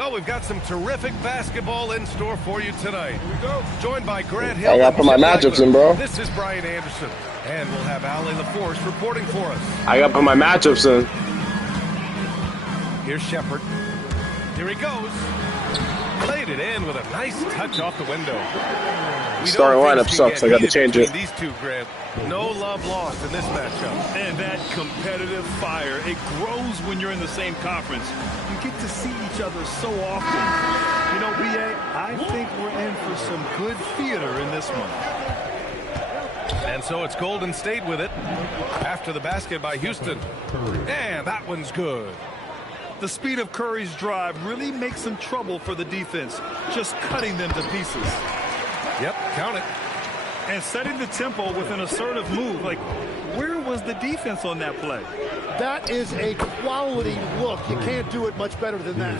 Well, we've got some terrific basketball in store for you tonight. Here we go. Joined by Grant Hill. I got to put my matchups in, bro. This is Brian Anderson. And we'll have Allie LaForce reporting for us. I got to put my matchups in. Here's Shepard. Here he goes. Played it in with a nice touch off the window. Starting lineup sucks. I got to change it. These two, Grant. No love lost in this matchup. And that competitive fire, it grows when you're in the same conference. You get to see each other so often. You know, B.A., I think we're in for some good theater in this one. And so it's Golden State with it. After the basket by Houston. And that one's good. The speed of Curry's drive really makes some trouble for the defense, just cutting them to pieces. Yep, count it. And setting the tempo with an assertive move. Like, where was the defense on that play? That is a quality look. You can't do it much better than that.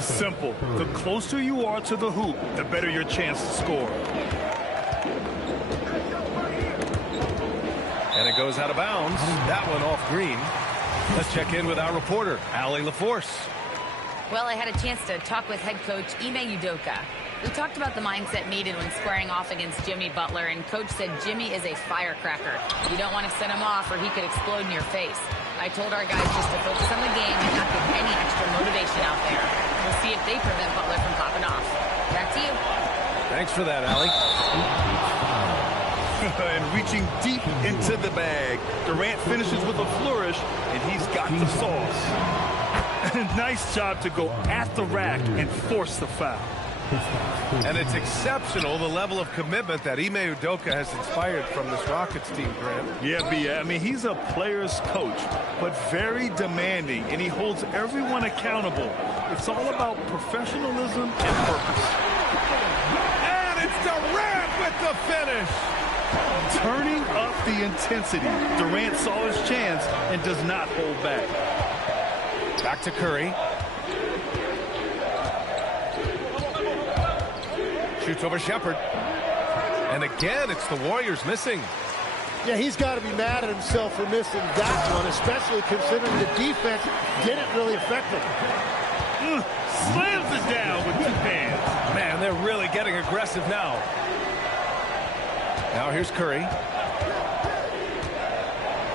Simple. The closer you are to the hoop, the better your chance to score. And it goes out of bounds. That one off Green. Let's check in with our reporter, Allie LaForce. Well, I had a chance to talk with head coach Ime Udoka. We talked about the mindset needed when squaring off against Jimmy Butler, and coach said Jimmy is a firecracker. You don't want to set him off or he could explode in your face. I told our guys just to focus on the game and not give any extra motivation out there. We'll see if they prevent Butler from popping off. Back to you. Thanks for that, Allie. And reaching deep into the bag. Durant finishes with a flourish, and he's got the sauce. Nice job to go at the rack and force the foul. And it's exceptional, the level of commitment that Ime Udoka has inspired from this Rockets team, Grant. Yeah, B.A. I mean, he's a player's coach, but very demanding, and he holds everyone accountable. It's all about professionalism and purpose. And it's Durant with the finish. Turning up the intensity. Durant saw his chance and does not hold back. Back to Curry. Shoots over Shepard. And again, it's the Warriors missing. Yeah, he's got to be mad at himself for missing that one, especially considering the defense didn't really affect him. Slams it down with two hands. Man, they're really getting aggressive now. Now here's Curry.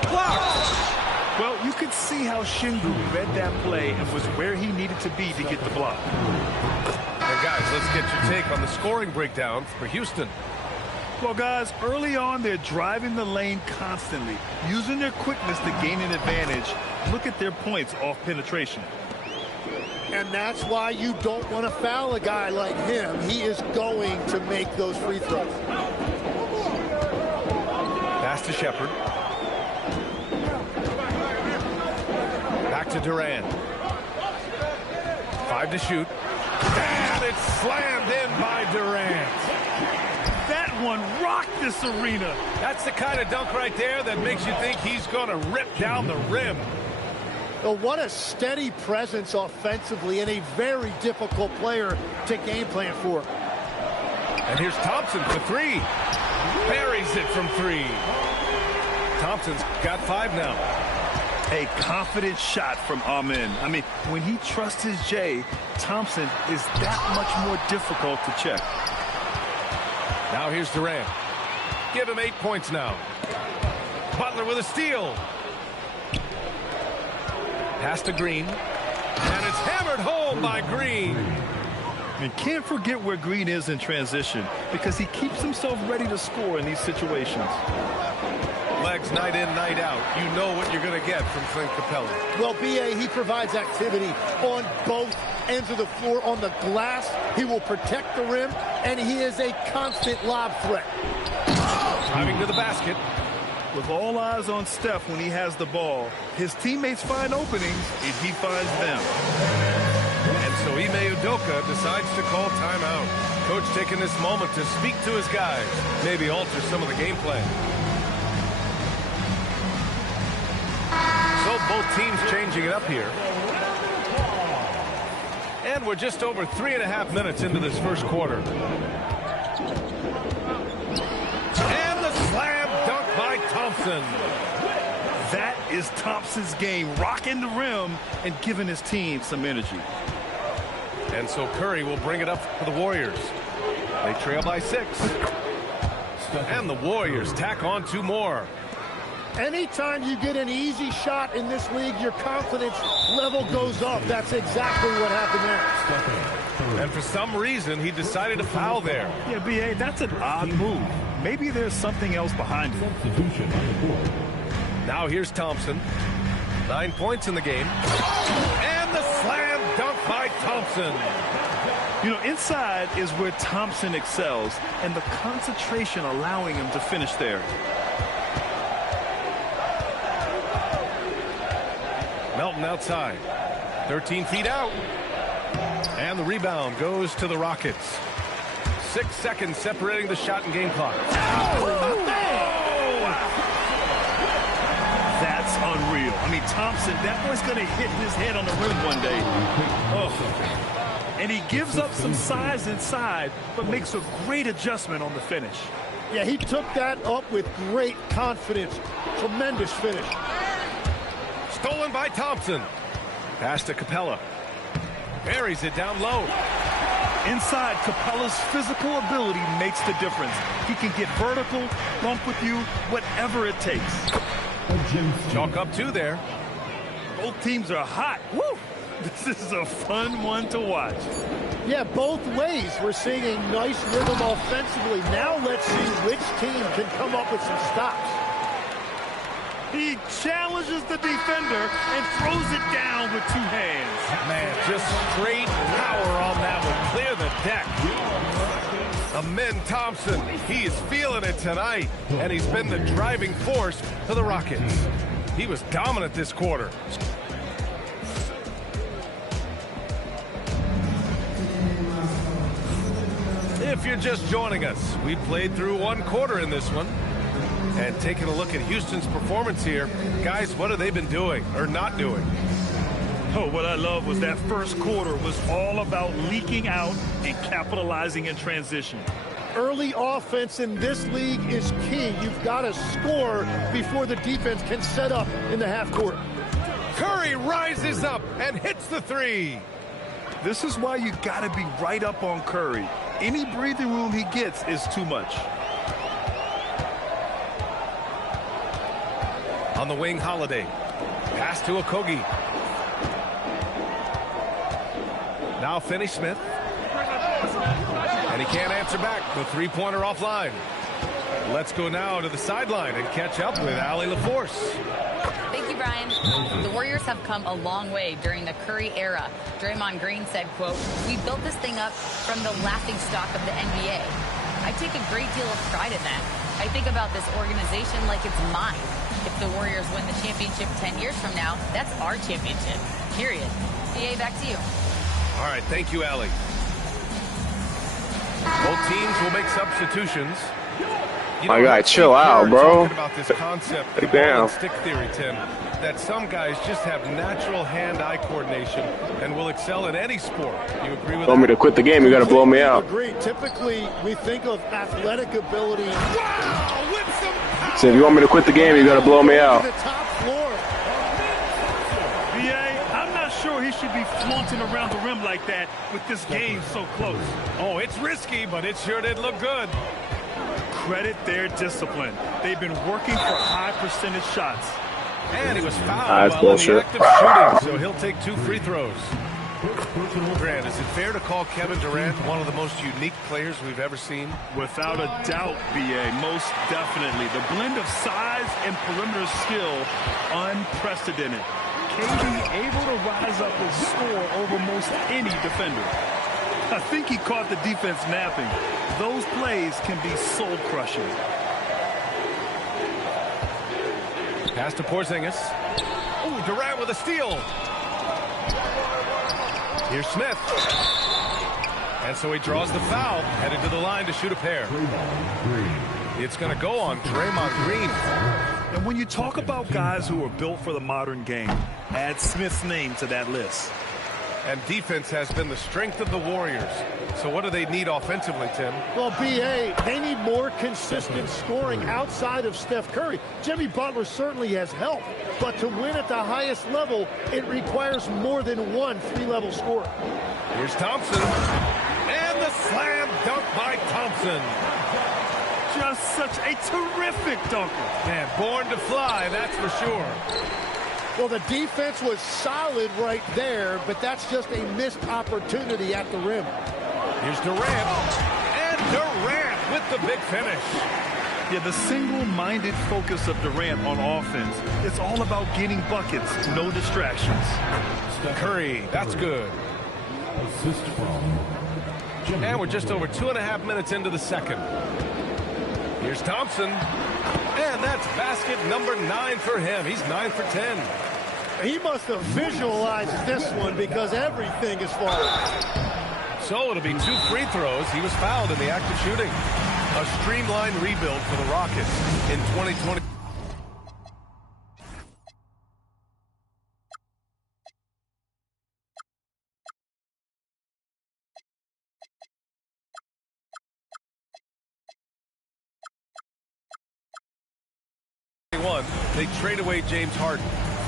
Blocked. Well, you could see how Shingu read that play and was where he needed to be to get the block. Hey guys, let's get your take on the scoring breakdown for Houston. Well, guys, early on, they're driving the lane constantly, using their quickness to gain an advantage. Look at their points off penetration. And that's why you don't want to foul a guy like him. He is going to make those free throws. Pass to Shepard. Back to Durant. 5 to shoot. And it's slammed in by Durant. That one rocked this arena. That's the kind of dunk right there that makes you think he's going to rip down the rim. Well, what a steady presence offensively and a very difficult player to game plan for. And here's Thompson for 3. Buries it from 3. Thompson's got 5 now. A confident shot from Amen. I mean, when he trusts his J, Thompson is that much more difficult to check. Now here's Durant. Give him 8 points now. Butler with a steal. Pass to Green. And it's hammered home by Green. And can't forget where Green is in transition because he keeps himself ready to score in these situations. Legs night in, night out. You know what you're going to get from Clint Capella. Well, B.A., he provides activity on both ends of the floor. On the glass, he will protect the rim, and he is a constant lob threat. Driving to the basket. With all eyes on Steph when he has the ball, his teammates find openings, and he finds them. And so Ime Udoka decides to call timeout. Coach taking this moment to speak to his guys, maybe alter some of the game plan. So both teams changing it up here. And we're just over 3.5 minutes into this first quarter. And the slam dunk by Thompson. That is Thompson's game, rocking the rim and giving his team some energy. And so Curry will bring it up for the Warriors. They trail by 6. And the Warriors tack on 2 more. Anytime you get an easy shot in this league, your confidence level goes up. That's exactly what happened there. And for some reason, he decided to foul there. Yeah, B.A., that's an odd move. Maybe there's something else behind it. Now here's Thompson. 9 points in the game. And the slam dunk by Thompson. You know, inside is where Thompson excels, and the concentration allowing him to finish there. Melton outside. 13 feet out. And the rebound goes to the Rockets. 6 seconds separating the shot and game clock. That's unreal. I mean, Thompson, that boy's going to hit his head on the rim one day. Oh. And he gives up some size inside, but makes a great adjustment on the finish. Yeah, he took that up with great confidence. Tremendous finish. Stolen by Thompson. Pass to Capella. Buries it down low. Inside, Capella's physical ability makes the difference. He can get vertical, bump with you, whatever it takes. Chalk up 2 there. Both teams are hot. Woo! This is a fun one to watch. Yeah, both ways. We're seeing a nice rhythm offensively. Now let's see which team can come up with some stops. He challenges the defender and throws it down with 2 hands. Man, just straight power on that one. Clear the deck. Amin Thompson, he is feeling it tonight, and he's been the driving force for the Rockets. He was dominant this quarter. If you're just joining us, we played through 1 quarter in this one. And taking a look at Houston's performance here, guys, what have they been doing or not doing? Oh, what I love was that first quarter was all about leaking out and capitalizing in transition. Early offense in this league is key. You've got to score before the defense can set up in the half court. Curry rises up and hits the 3. This is why you got to be right up on Curry. Any breathing room he gets is too much. On the wing, Holiday. Pass to Okogie. Now Finney-Smith. And he can't answer back. The 3-pointer offline. Let's go now to the sideline and catch up with Allie LaForce. Thank you, Brian. The Warriors have come a long way during the Curry era. Draymond Green said, quote, "We built this thing up from the laughingstock of the NBA. I take a great deal of pride in that. I think about this organization like it's mine. If the Warriors win the championship 10 years from now, that's our championship, period." PA, back to you. All right, thank you, Allie. Both teams will make substitutions. You know, My guy, chill out, bro. Talking about this concept, the ball Damn. and stick theory, Tim, that some guys just have natural hand-eye coordination and will excel in any sport. You agree with that? Want me to quit the game? You got to blow me out. Agree. Typically, we think of athletic ability. Wow, with some power. So if you want me to quit the game, you got to blow me To out. the top floor. B.A., I'm not sure he should be flaunting around the rim like that with this game so close. Oh, it's risky, but it sure did look good. Credit their discipline. They've been working for high percentage shots. And he was fouled That's while in the bullshit. act of shooting, so he'll take 2 free throws. Grant, is it fair to call Kevin Durant one of the most unique players we've ever seen? Without a doubt, B.A., most definitely. The blend of size and perimeter skill, unprecedented. KD able to rise up and score over most any defender. I think he caught the defense napping. Those plays can be soul-crushing. Pass to Porzingis. Ooh, Durant with a steal. Here's Smith. And so he draws the foul, headed to the line to shoot a pair. It's going to go on Draymond Green. And when you talk about guys who are built for the modern game, add Smith's name to that list. And defense has been the strength of the Warriors. So what do they need offensively, Tim? Well, B.A., they need more consistent scoring outside of Steph Curry. Jimmy Butler certainly has helped, but to win at the highest level, it requires more than one three-level scorer. Here's Thompson. And the slam dunk by Thompson. Just such a terrific dunker. Man, born to fly, that's for sure. Well, the defense was solid right there, but that's just a missed opportunity at the rim. Here's Durant. And Durant with the big finish. Yeah, the single-minded focus of Durant on offense, it's all about getting buckets, no distractions. Curry, that's good. And we're just over 2.5 minutes into the second. Here's Thompson. And that's basket number 9 for him. He's 9 for 10. He must have visualized this one because everything is falling. So it'll be 2 free throws. He was fouled in the act of shooting. A streamlined rebuild for the Rockets in 2020. They trade away James Harden.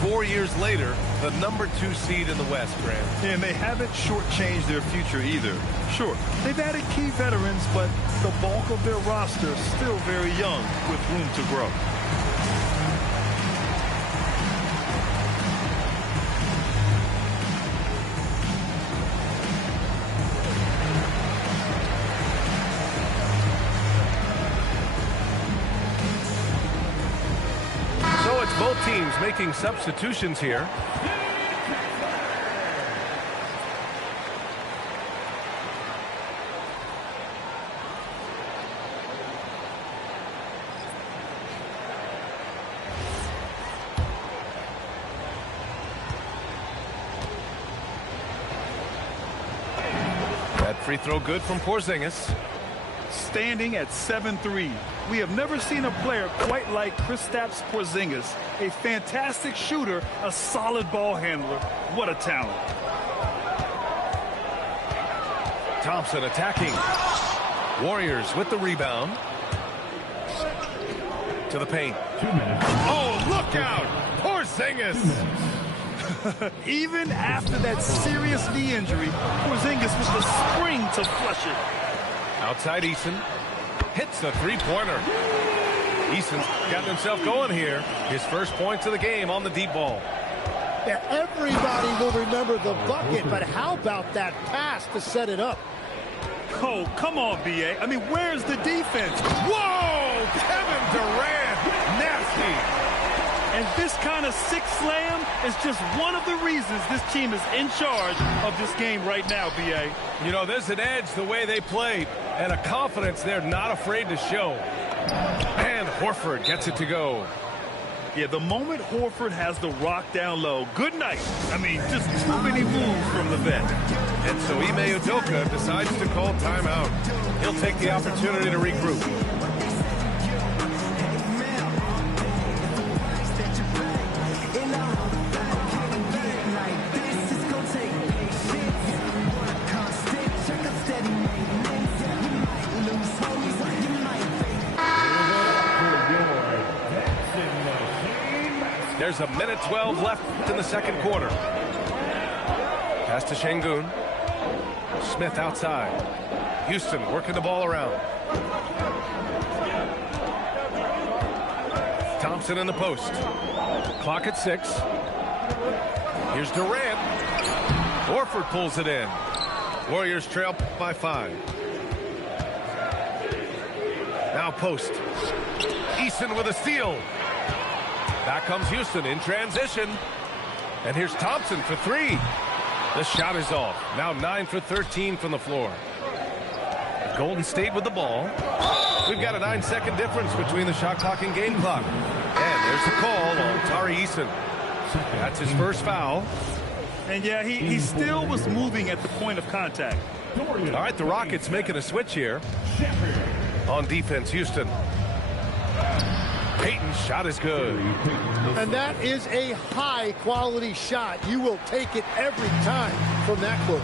4 years later, the number 2 seed in the West, Grant. And they haven't shortchanged their future either. Sure, they've added key veterans, but the bulk of their roster is still very young with room to grow. Both teams making substitutions here. That free throw good from Porzingis. Standing at 7'3", we have never seen a player quite like Kristaps Porzingis. A fantastic shooter, a solid ball handler. What a talent. Thompson attacking. Warriors with the rebound. To the paint. Oh, look out! Porzingis! Even after that serious knee injury, Porzingis with the spring to flush it. Outside Eason. Hits the three-pointer. Eason's gotten himself going here. His first points of the game on the deep ball. Yeah, everybody will remember the bucket, but how about that pass to set it up? Oh, come on, B.A. I mean, where's the defense? Whoa! Kevin Durant! Nasty! And this kind of sick slam is just one of the reasons this team is in charge of this game right now, B.A. You know, there's an edge the way they played and a confidence they're not afraid to show. And Horford gets it to go. Yeah, the moment Horford has the rock down low, good night. I mean, just too many moves from the vet. And so Ime Udoka decides to call timeout. He'll take the opportunity to regroup. There's a minute 12 left in the second quarter. Pass to Şengün. Smith outside. Houston working the ball around. Thompson in the post. Clock at 6. Here's Durant. Horford pulls it in. Warriors trail by 5. Now post. Eason with a steal. Back comes Houston in transition. And here's Thompson for 3. The shot is off. Now 9 for 13 from the floor. Golden State with the ball. We've got a 9-second difference between the shot clock and game clock. And there's the call on Tari Eason. That's his first foul. And yeah, he still was moving at the point of contact. All right, the Rockets making a switch here. On defense, Houston. Payton's shot is good. And that is a high-quality shot. You will take it every time from that close.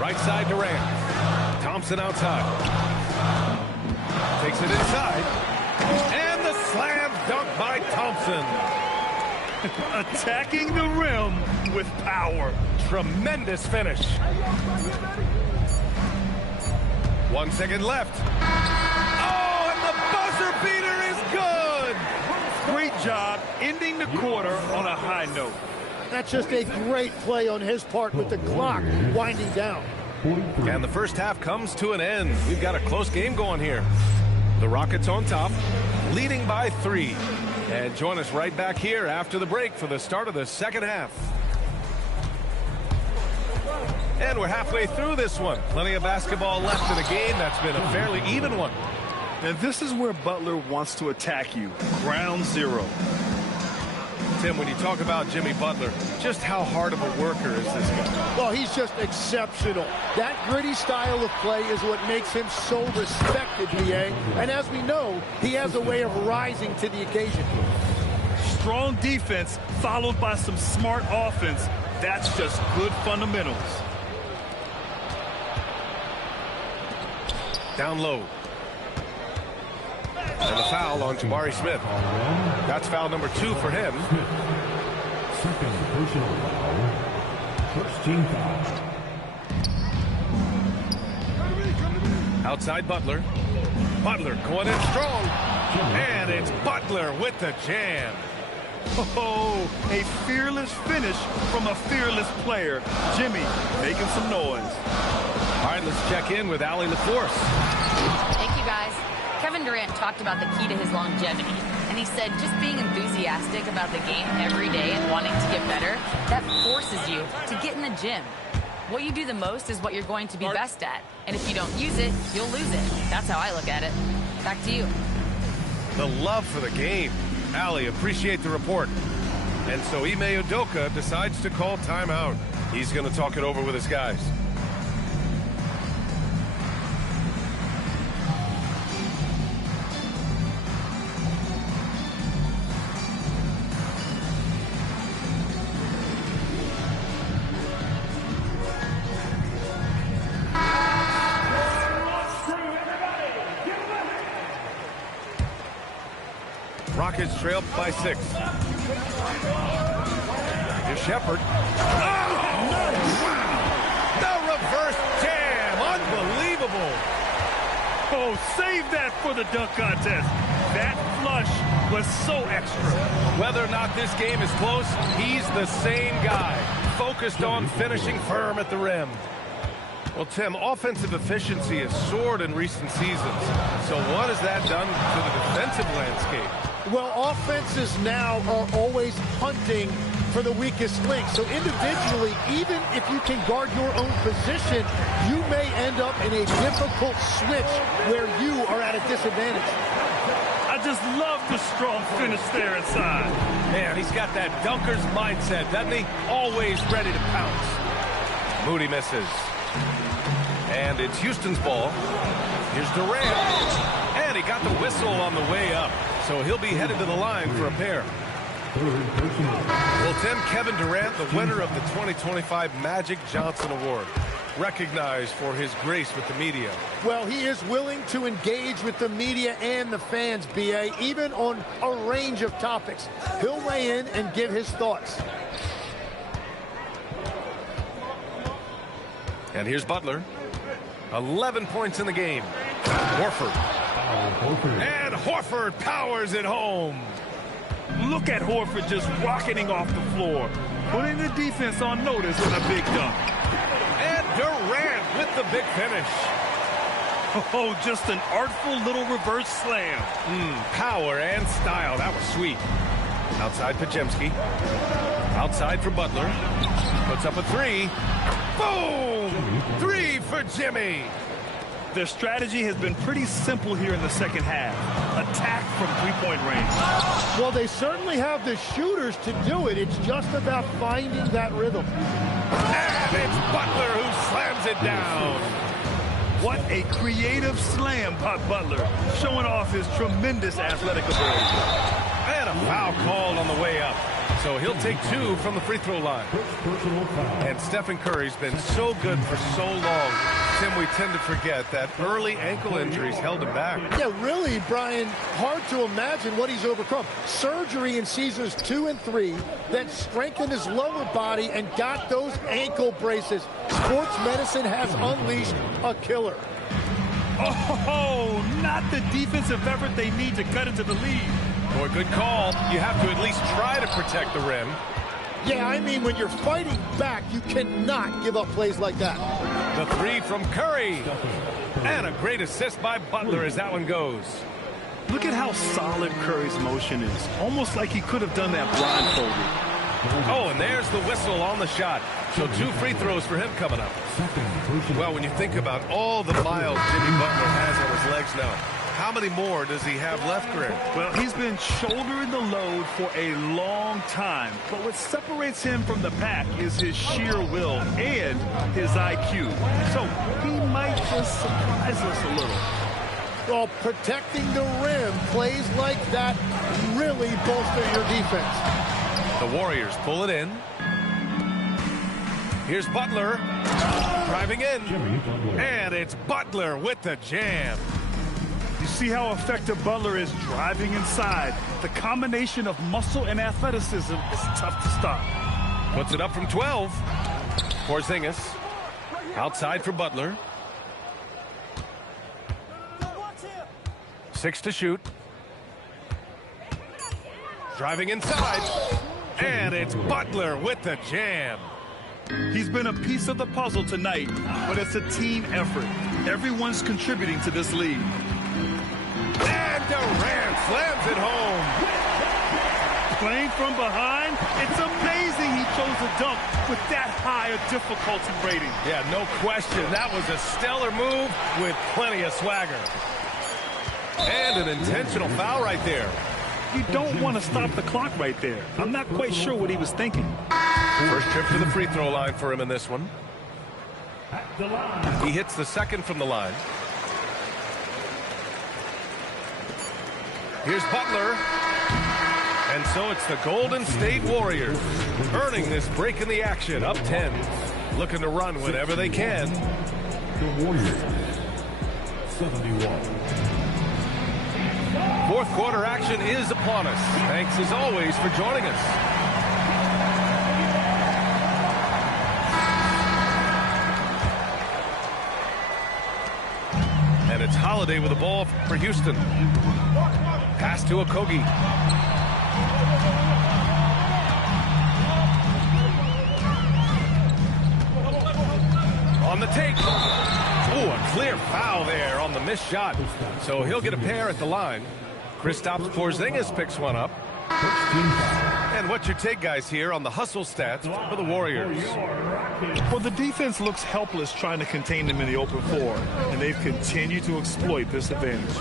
Right side Durant. Thompson outside. Takes it inside. And the slam dunk by Thompson. Attacking the rim with power. Tremendous finish. 1 second left. Oh, and the buzzer beater is good. Great job ending the quarter on a high note. That's just a great play on his part with the clock winding down. And the first half comes to an end. We've got a close game going here. The Rockets on top, leading by 3. And join us right back here after the break for the start of the second half. And we're halfway through this one. Plenty of basketball left in a game that's been a fairly even one. And this is where Butler wants to attack you. Ground zero. Tim, when you talk about Jimmy Butler, just how hard of a worker is this guy? Well, he's just exceptional. That gritty style of play is what makes him so respected, B.A. And as we know, he has a way of rising to the occasion. Strong defense followed by some smart offense. That's just good fundamentals. Down low. And a foul on Jabari Smith. That's foul number 2 for him. Second personal foul. First team foul. Outside Butler. Butler going in strong. And it's Butler with the jam. Oh, a fearless finish from a fearless player. Jimmy making some noise. All right, let's check in with Allie LaForce. Thank you, guys. Kevin Durant talked about the key to his longevity, and he said just being enthusiastic about the game every day and wanting to get better, that forces you to get in the gym. What you do the most is what you're going to be best at, and if you don't use it, you'll lose it. That's how I look at it. Back to you. The love for the game. Allie, appreciate the report. And so Ime Udoka decides to call timeout. He's going to talk it over with his guys. Rockets trail by 6. Here's Shepard. Oh, nice. The reverse jam. Unbelievable. Oh, save that for the dunk contest. That flush was so extra. Whether or not this game is close, he's the same guy. Focused on finishing firm at the rim. Well, Tim, offensive efficiency has soared in recent seasons. So what has that done to the defensive landscape? Well, offenses now are always hunting for the weakest link. So individually, even if you can guard your own position, you may end up in a difficult switch where you are at a disadvantage. I just love the strong finish there inside. Man, he's got that dunker's mindset, doesn't he? Always ready to pounce. Moody misses. And it's Houston's ball. Here's Durant. And he got the whistle on the way up. So he'll be headed to the line for a pair. Well, Tim, Kevin Durant, the winner of the 2025 Magic Johnson Award, recognized for his grace with the media. Well, he is willing to engage with the media and the fans, B.A., even on a range of topics. He'll weigh in and give his thoughts. And here's Butler. 11 points in the game. Horford. And Horford powers it home. Look at Horford just rocketing off the floor, putting the defense on notice with a big dunk. And Durant with the big finish. Oh, just an artful little reverse slam. Power and style. That was sweet. Outside Pajemski. Outside for Butler. Puts up a 3. Boom! 3 for Jimmy. Their strategy has been pretty simple here in the second half. Attack from three-point range. Well, they certainly have the shooters to do it. It's just about finding that rhythm. And it's Butler who slams it down. What a creative slam by Butler, showing off his tremendous athletic ability. And a foul called on the way up. So he'll take 2 from the free throw line. And Stephen Curry's been so good for so long. Tim, we tend to forget that early ankle injuries held him back. Yeah, really, Brian, hard to imagine what he's overcome. Surgery in seasons 2 and 3 that strengthened his lower body and got those ankle braces. Sports medicine has unleashed a killer. Oh, not the defensive effort they need to cut into the lead. Boy, good call. You have to at least try to protect the rim. Yeah, I mean, when you're fighting back, you cannot give up plays like that. The 3 from Curry. And a great assist by Butler as that one goes. Look at how solid Curry's motion is. Almost like he could have done that blindfolded. Oh, and there's the whistle on the shot. So 2 free throws for him coming up. Well, when you think about all the miles Jimmy Butler has on his legs now, how many more does he have left, Greg? Well, he's been shouldering the load for a long time. But what separates him from the pack is his sheer will and his IQ. So he might just surprise us a little. Well, protecting the rim, plays like that really bolster your defense. The Warriors pull it in. Here's Butler driving in. And it's Butler with the jam. You see how effective Butler is driving inside. The combination of muscle and athleticism is tough to stop. Puts it up from 12. Porzingis outside for Butler. 6 to shoot. Driving inside. And it's Butler with the jam. He's been a piece of the puzzle tonight, but it's a team effort. Everyone's contributing to this lead. And Durant slams it home. Playing from behind, it's amazing he chose a dunk with that high a difficulty rating. Yeah, no question. That was a stellar move with plenty of swagger. And an intentional foul right there. You don't want to stop the clock right there. I'm not quite sure what he was thinking. First trip to the free throw line for him in this one. He hits the second from the line. Here's Butler. And so it's the Golden State Warriors earning this break in the action, up 10. Looking to run whenever they can. The Warriors, 71. Fourth quarter action is upon us. Thanks as always for joining us. And it's Holiday with the ball for Houston. Pass to Okogie. On the take. Ooh, a clear foul there on the missed shot. So he'll get a pair at the line. Kristaps Porzingis picks one up. And what's your take, guys, here on the hustle stats for the Warriors? Well, the defense looks helpless trying to contain them in the open floor, and they've continued to exploit this advantage.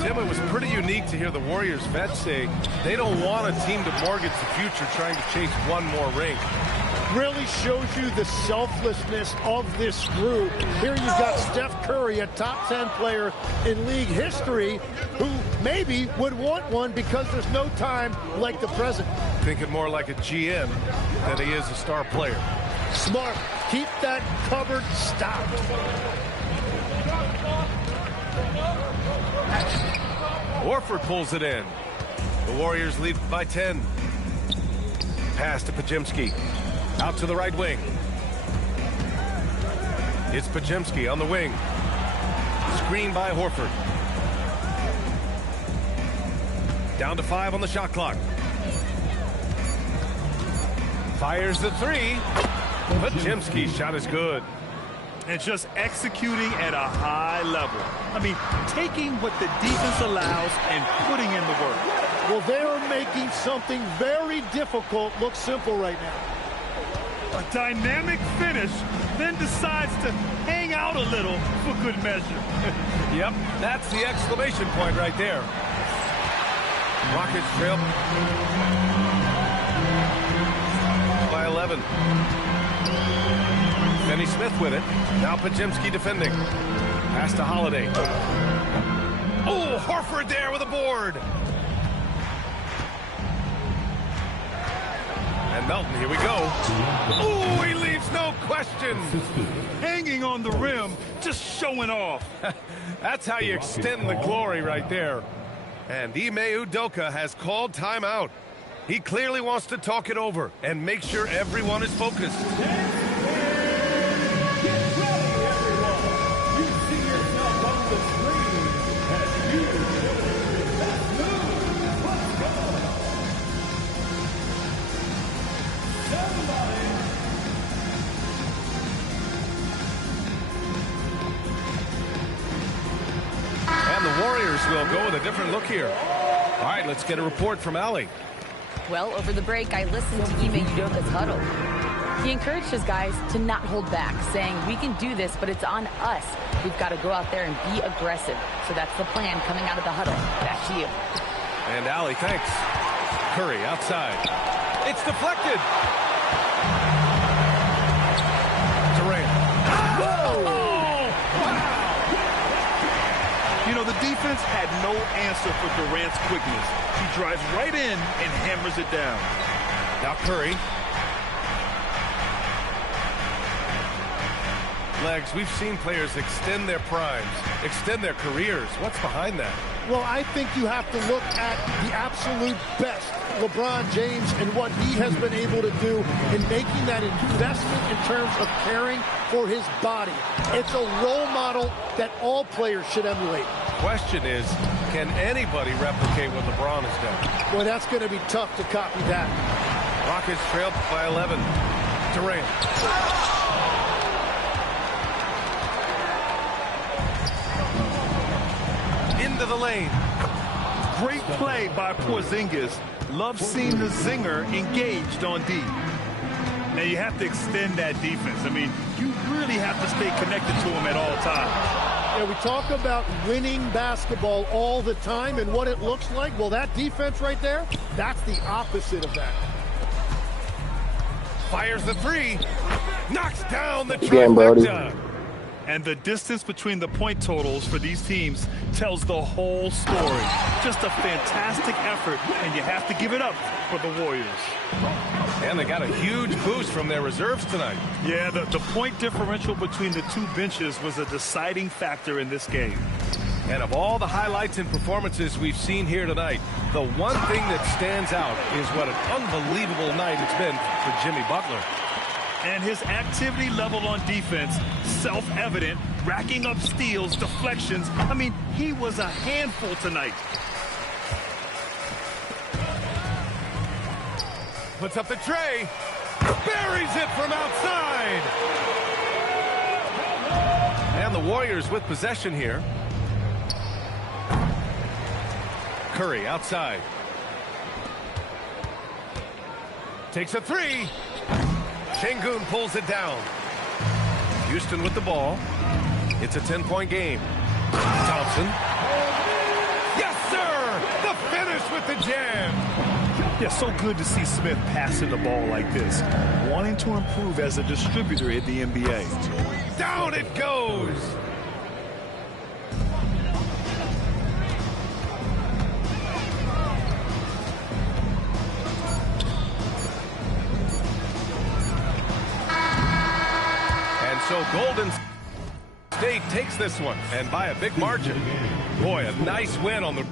Tim, it was pretty unique to hear the Warriors vets say they don't want a team to mortgage the future trying to chase one more ring. Really shows you the selflessness of this group. Here you've got Steph Curry, a top 10 player in league history, who maybe would want one because there's no time like the present. Thinking more like a GM than he is a star player. Smart. Keep that cupboard stocked. Horford pulls it in. The Warriors lead by 10. Pass to Podziemski. Out to the right wing. It's Podziemski on the wing. Screen by Horford. Down to 5 on the shot clock. Fires the 3. Podziemski's shot is good. And just executing at a high level. I mean, taking what the defense allows and putting in the work. Well, they are making something very difficult look simple right now. A dynamic finish, then decides to hang out a little for good measure. Yep, that's the exclamation point right there. Rockets trail by 11. Finney Smith with it. Now Pajemski defending. Pass to Holiday. Oh, Horford there with a board. And Melton, here we go. Oh, he leaves no question. Hanging on the rim, just showing off. That's how you extend the glory right there. And Ime Udoka has called timeout. He clearly wants to talk it over and make sure everyone is focused. And the Warriors will go with a different look here. All right, let's get a report from Allie. Well, over the break, I listened to Ime Udoka's huddle. He encouraged his guys to not hold back, saying, we can do this, but it's on us. We've got to go out there and be aggressive. So that's the plan coming out of the huddle. Back to you. And Allie, thanks. Curry outside. It's deflected. Durant. You know, the defense had no answer for Durant's quickness. He drives right in and hammers it down. Now Curry. Legs, we've seen players extend their primes, extend their careers. What's behind that? Well, I think you have to look at the absolute best, LeBron James, and what he has been able to do in making that investment in terms of caring for his body. It's a role model that all players should emulate. Question is, can anybody replicate what LeBron has done? Boy, that's going to be tough to copy that. Rockets trailed by 11. Durant. Into the lane. Great play by Porzingis. Love seeing the zinger engaged on D. Now you have to extend that defense. I mean, you really have to stay connected to him at all times. Yeah, we talk about winning basketball all the time and what it looks like. Well, that defense right there, that's the opposite of that. Fires the three. Knocks down the Again, Brody. trifecta. And the distance between the point totals for these teams tells the whole story. Just a fantastic effort, and you have to give it up for the Warriors. And they got a huge boost from their reserves tonight. Yeah, the point differential between the two benches was a deciding factor in this game. And of all the highlights and performances we've seen here tonight, the one thing that stands out is what an unbelievable night it's been for Jimmy Butler. And his activity level on defense, self-evident, racking up steals, deflections. I mean, he was a handful tonight. Puts up the tray. Buries it from outside. And the Warriors with possession here. Curry outside. Takes a three. Şengün pulls it down. Houston with the ball. It's a 10-point game. Thompson. Yes, sir! The finish with the jam. Yeah, so good to see Smith passing the ball like this. Wanting to improve as a distributor in the NBA. Down it goes. So Golden State takes this one, and by a big margin. Boy, a nice win on the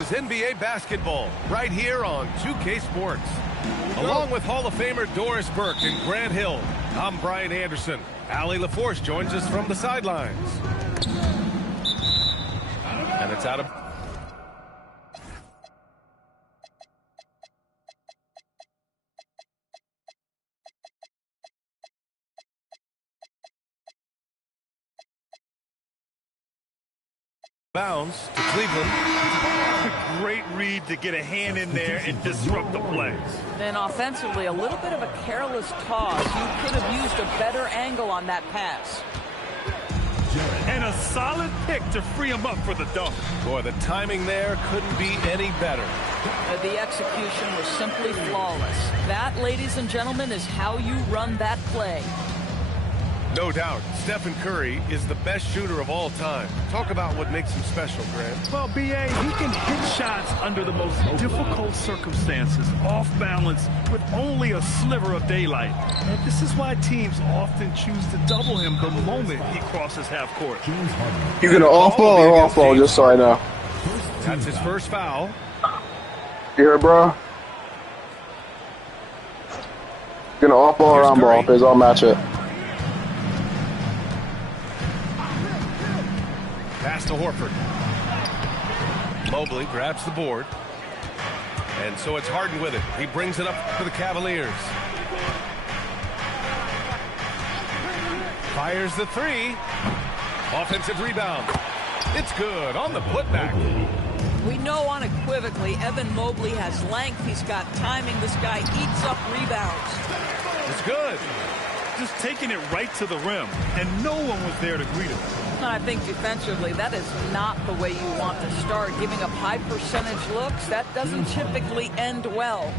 NBA basketball right here on 2K Sports. Along with Hall of Famer Doris Burke and Grant Hill, I'm Brian Anderson. Allie LaForce joins us from the sidelines. And it's out of bounds to Cleveland. Great read to get a hand in there and disrupt the play. Then offensively, a little bit of a careless toss. You could have used a better angle on that pass. And a solid pick to free him up for the dunk. Boy, the timing there couldn't be any better. The execution was simply flawless. That, ladies and gentlemen, is how you run that play. No doubt, Stephen Curry is the best shooter of all time. Talk about what makes him special, Grant. Well, B.A., he can hit shots under the most difficult circumstances, off balance, with only a sliver of daylight. And this is why teams often choose to double him the moment he crosses half court. You gonna off ball or off ball, just so I know? That's his first foul. You heard, bro? You gonna off ball or on ball? Because I'll match it. Pass to Horford. Mobley grabs the board. And so it's Harden with it. He brings it up for the Cavaliers. Fires the three. Offensive rebound. It's good on the putback. We know unequivocally Evan Mobley has length. He's got timing. This guy eats up rebounds. It's good. Just taking it right to the rim, and no one was there to greet him. I think defensively, that is not the way you want to start. Giving up high percentage looks, that doesn't typically end well.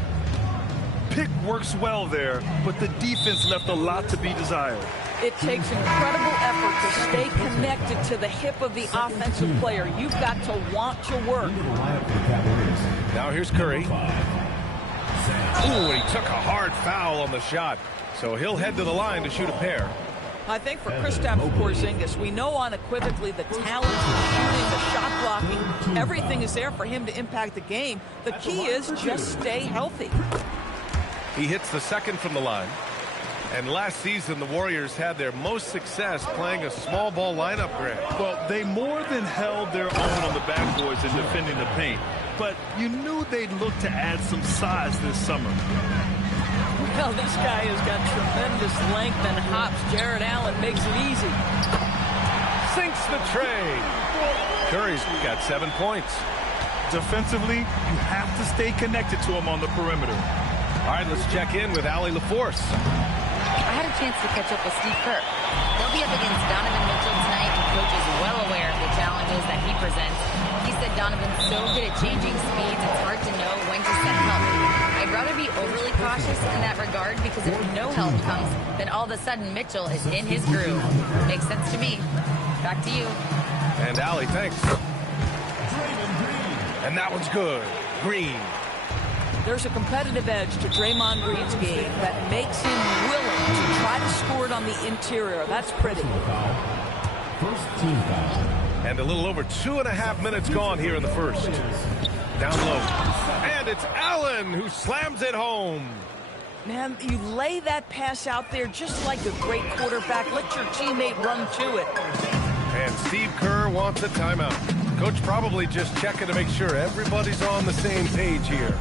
Pick works well there, but the defense left a lot to be desired. It takes incredible effort to stay connected to the hip of the offensive player. You've got to want to work. Now here's Curry. Ooh, he took a hard foul on the shot. So he'll head to the line to shoot a pair. I think for Kristaps Porzingis, we know unequivocally the talent, the shooting, the shot blocking, everything is there for him to impact the game. The key is just stay healthy. He hits the second from the line. And last season, the Warriors had their most success playing a small ball lineup, Grant. Well, they more than held their own on the backboards in defending the paint. But you knew they'd look to add some size this summer. Well, this guy has got tremendous length and hops. Jared Allen makes it easy. Sinks the tray. Curry's got 7 points. Defensively, you have to stay connected to him on the perimeter. All right, let's check in with Allie LaForce. I had a chance to catch up with Steve Kerr. He'll be up against Donovan Mitchell tonight, and Coach is well aware of the challenges that he presents. He said Donovan's so good at changing speeds, it's hard to know when to send help. I'd rather be overly cautious in that regard because if no help comes, then all of a sudden Mitchell is in his groove. Makes sense to me. Back to you. And Allie, thanks. And that one's good. Green. There's a competitive edge to Draymond Green's game that makes him willing to try to score it on the interior. That's pretty. First team foul. And a little over 2.5 minutes gone here in the first. Down low. And it's Allen who slams it home. Man, you lay that pass out there just like a great quarterback. Let your teammate run to it. And Steve Kerr wants a timeout. Coach probably just checking to make sure everybody's on the same page here.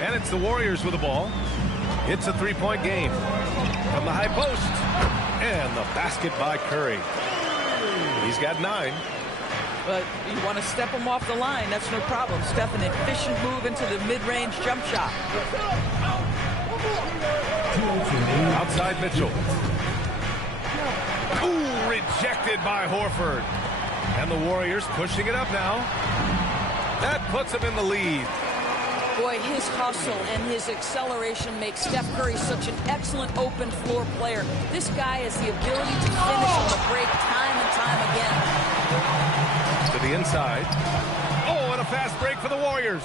And it's the Warriors with the ball. It's a three-point game. From the high post. And the basket by Curry. He's got 9. But you want to step him off the line, that's no problem. Step an efficient move into the mid-range jump shot. Outside Mitchell. Ooh, rejected by Horford. And the Warriors pushing it up now. That puts them in the lead. Boy, his hustle and his acceleration makes Steph Curry such an excellent open floor player. This guy has the ability to finish on the break time and time again. To the inside. Oh, and a fast break for the Warriors.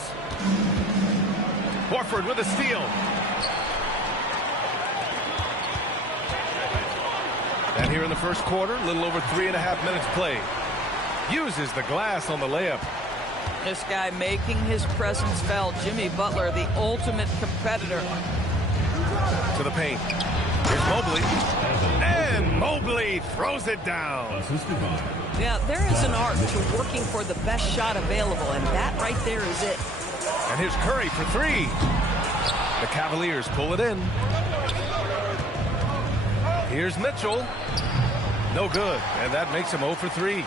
Horford with a steal. And here in the first quarter, a little over 3.5 minutes played. Uses the glass on the layup. This guy making his presence felt. Jimmy Butler, the ultimate competitor. To the paint. Here's Mobley. And Mobley throws it down. Yeah, there is an art to working for the best shot available, and that right there is it. And here's Curry for three. The Cavaliers pull it in. Here's Mitchell. No good, and that makes him 0 for 3.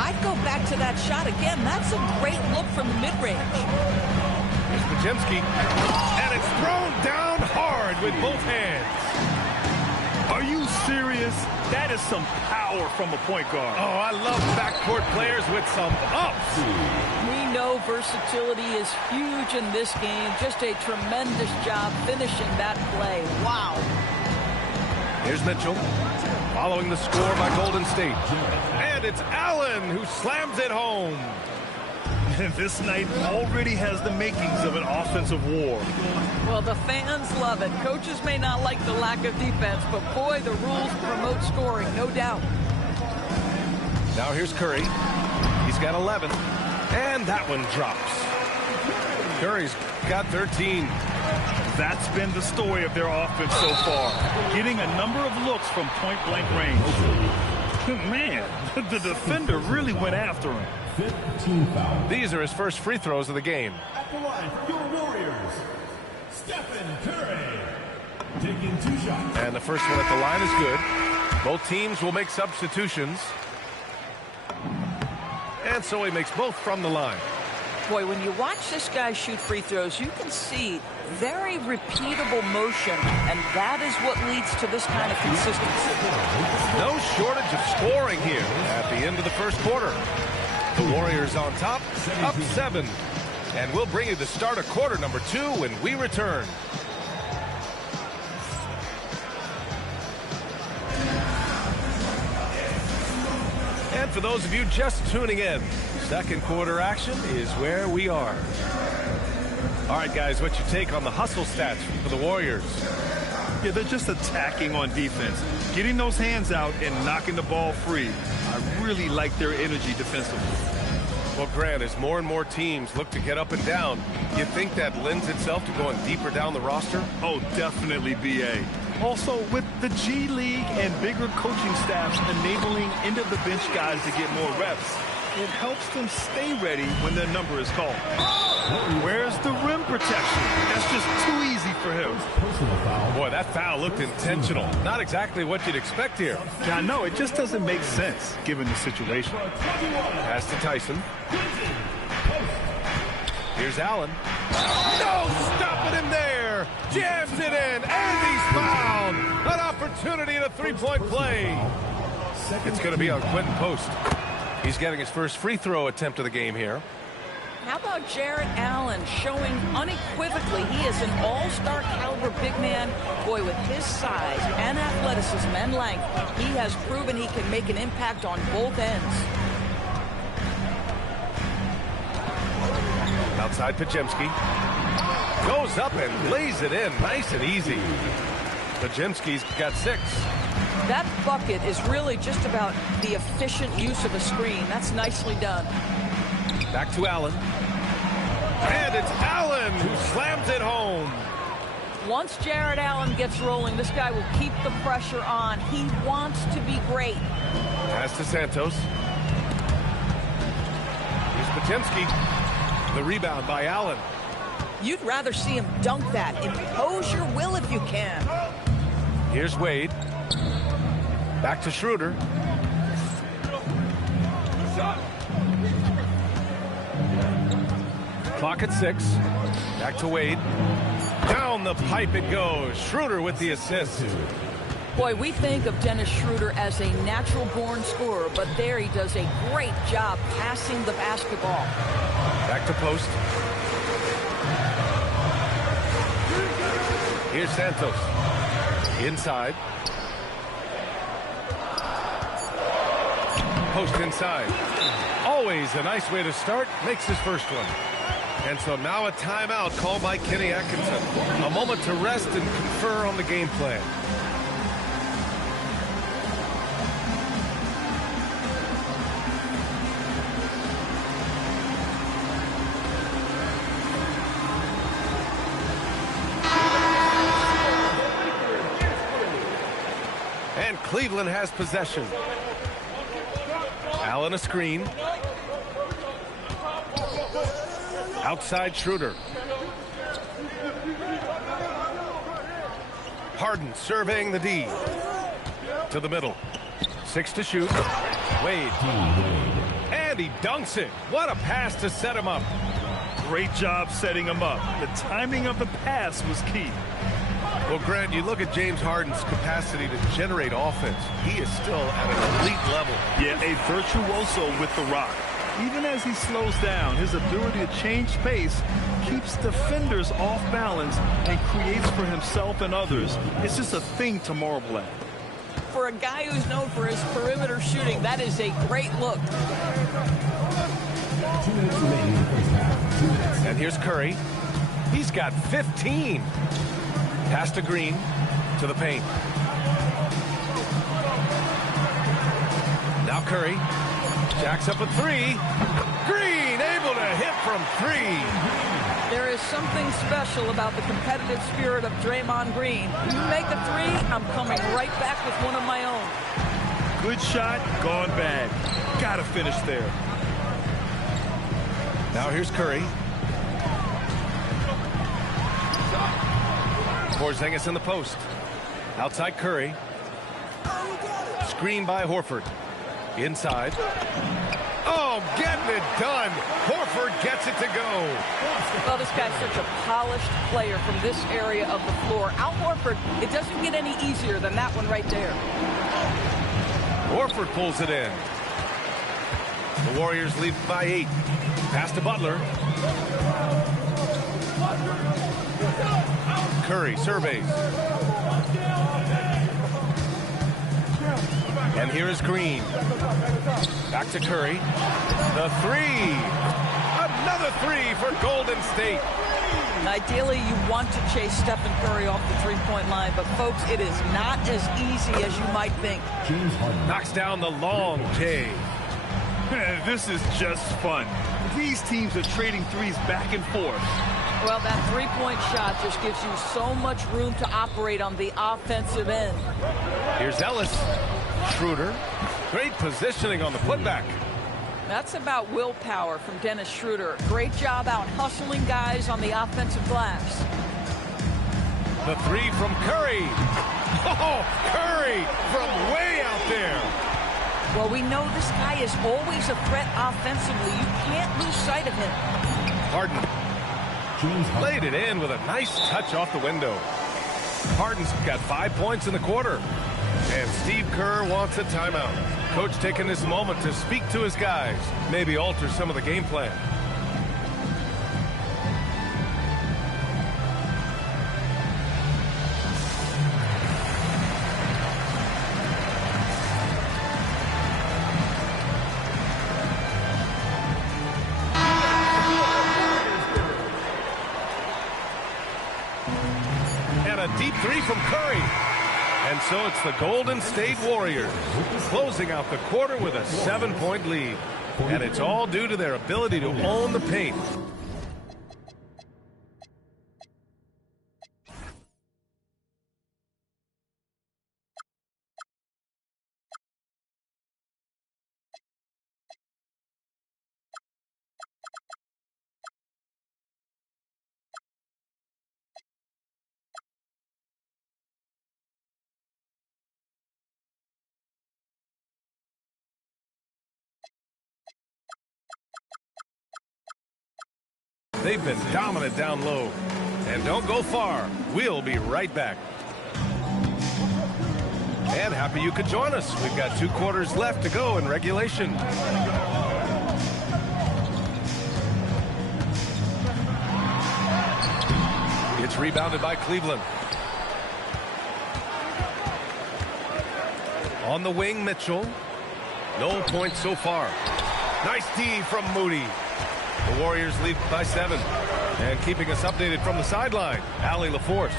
I'd go back to that shot again. That's a great look from the mid-range. Here's Pajemski, and it's thrown down hard with both hands. Are you serious? That is some power from a point guard. Oh, I love backcourt players with some ups. We know versatility is huge in this game. Just a tremendous job finishing that play. Wow. Here's Mitchell, following the score by Golden State. And it's Allen who slams it home. This night already has the makings of an offensive war. Well, the fans love it. Coaches may not like the lack of defense, but boy, the rules promote scoring, no doubt. Now here's Curry. He's got 11. And that one drops. Curry's got 13. That's been the story of their offense so far. Getting a number of looks from point-blank range. Man, the defender really went after him. 15 fouls. These are his first free throws of the game. At the line for your Warriors, Stephen Curry. Taking 2 shots. And the first one at the line is good. Both teams will make substitutions. And so he makes both from the line. Boy, when you watch this guy shoot free throws, you can see very repeatable motion, and that is what leads to this kind of consistency. No shortage of scoring here at the end of the first quarter. The Warriors on top, up 7. And we'll bring you the start of quarter number 2 when we return. And for those of you just tuning in, second quarter action is where we are. All right, guys, what's your take on the hustle stats for the Warriors? Yeah, they're just attacking on defense. Getting those hands out and knocking the ball free. I really like their energy defensively. Well, Grant, as more and more teams look to get up and down, you think that lends itself to going deeper down the roster? Oh, definitely, B.A. Also, with the G League and bigger coaching staffs enabling end-of-the-bench guys to get more reps, it helps them stay ready when their number is called. Where's the rim protection? That's just too easy for him. Boy, that foul looked intentional. Not exactly what you'd expect here. Yeah, I know. It just doesn't make sense given the situation. Pass to Tyson. Here's Allen. No, stopping him there. Jams it in, and he's fouled. An opportunity in a three-point play. It's going to be on Quentin Post. He's getting his first free throw attempt of the game here. How about Jarrett Allen showing unequivocally he is an all-star caliber big man? Boy, with his size and athleticism and length, he has proven he can make an impact on both ends. Outside Pajemski. Goes up and lays it in. Nice and easy. Pajemski's got 6. That bucket is really just about the efficient use of a screen. That's nicely done. Back to Allen. And it's Allen who slams it home. Once Jarrett Allen gets rolling, this guy will keep the pressure on. He wants to be great. Pass to Santos. Here's Pajemski. The rebound by Allen. You'd rather see him dunk that. Impose your will if you can. Here's Wade. Back to Schroeder. Clock at 6. Back to Wade. Down the pipe it goes. Schroeder with the assist. Boy, we think of Dennis Schroeder as a natural-born scorer, but there he does a great job passing the basketball. Back to Post. Here's Santos. Inside. Post inside. Always a nice way to start. Makes his first one. And so now a timeout called by Kenny Atkinson. A moment to rest and confer on the game plan. Cleveland has possession. Allen a screen. Outside Schroeder. Harden surveying the D. To the middle. 6 to shoot. Wade. And he dunks it. What a pass to set him up. Great job setting him up. The timing of the pass was key. Well, Grant, you look at James Harden's capacity to generate offense. He is still at an elite level. Yeah, a virtuoso with the rock. Even as he slows down, his ability to change pace keeps defenders off balance and creates for himself and others. It's just a thing to marvel at. For a guy who's known for his perimeter shooting, that is a great look. 2 minutes remaining in the first half. 2 minutes. And here's Curry. He's got 15. Pass to Green. To the paint. Now Curry. Jacks up a 3. Green able to hit from 3. There is something special about the competitive spirit of Draymond Green. You make a 3, I'm coming right back with one of my own. Good shot, gone bad. Gotta finish there. Now here's Curry. Porzingis in the post. Outside Curry. Screen by Horford. Inside. Oh, getting it done. Horford gets it to go. Well, this guy's such a polished player from this area of the floor. Al Horford, it doesn't get any easier than that one right there. Horford pulls it in. The Warriors lead by 8. Pass to Butler. Curry surveys. And here is Green. Back to Curry. The 3. Another 3 for Golden State. Ideally, you want to chase Stephen Curry off the three-point line, but folks, it is not as easy as you might think. James Harden. Knocks down the long J. This is just fun. These teams are trading threes back and forth. Well, that three-point shot just gives you so much room to operate on the offensive end. Here's Ellis. Schroeder. Great positioning on the putback. That's about willpower from Dennis Schroeder. Great job out hustling guys on the offensive glass. The 3 from Curry. Oh, Curry from way out there. Well, we know this guy is always a threat offensively. You can't lose sight of him. Harden. James Harden. Laid it in with a nice touch off the window. Harden's got 5 points in the quarter. And Steve Kerr wants a timeout. Coach taking this moment to speak to his guys. Maybe alter some of the game plan. And a deep 3 from Curry. And so it's the Golden State Warriors closing out the quarter with a 7-point lead. And it's all due to their ability to own the paint. They've been dominant down low. And don't go far. We'll be right back. And happy you could join us. We've got 2 quarters left to go in regulation. It's rebounded by Cleveland. On the wing, Mitchell. No points so far. Nice D from Moody. The Warriors lead by 7. And keeping us updated from the sideline, Allie LaForce.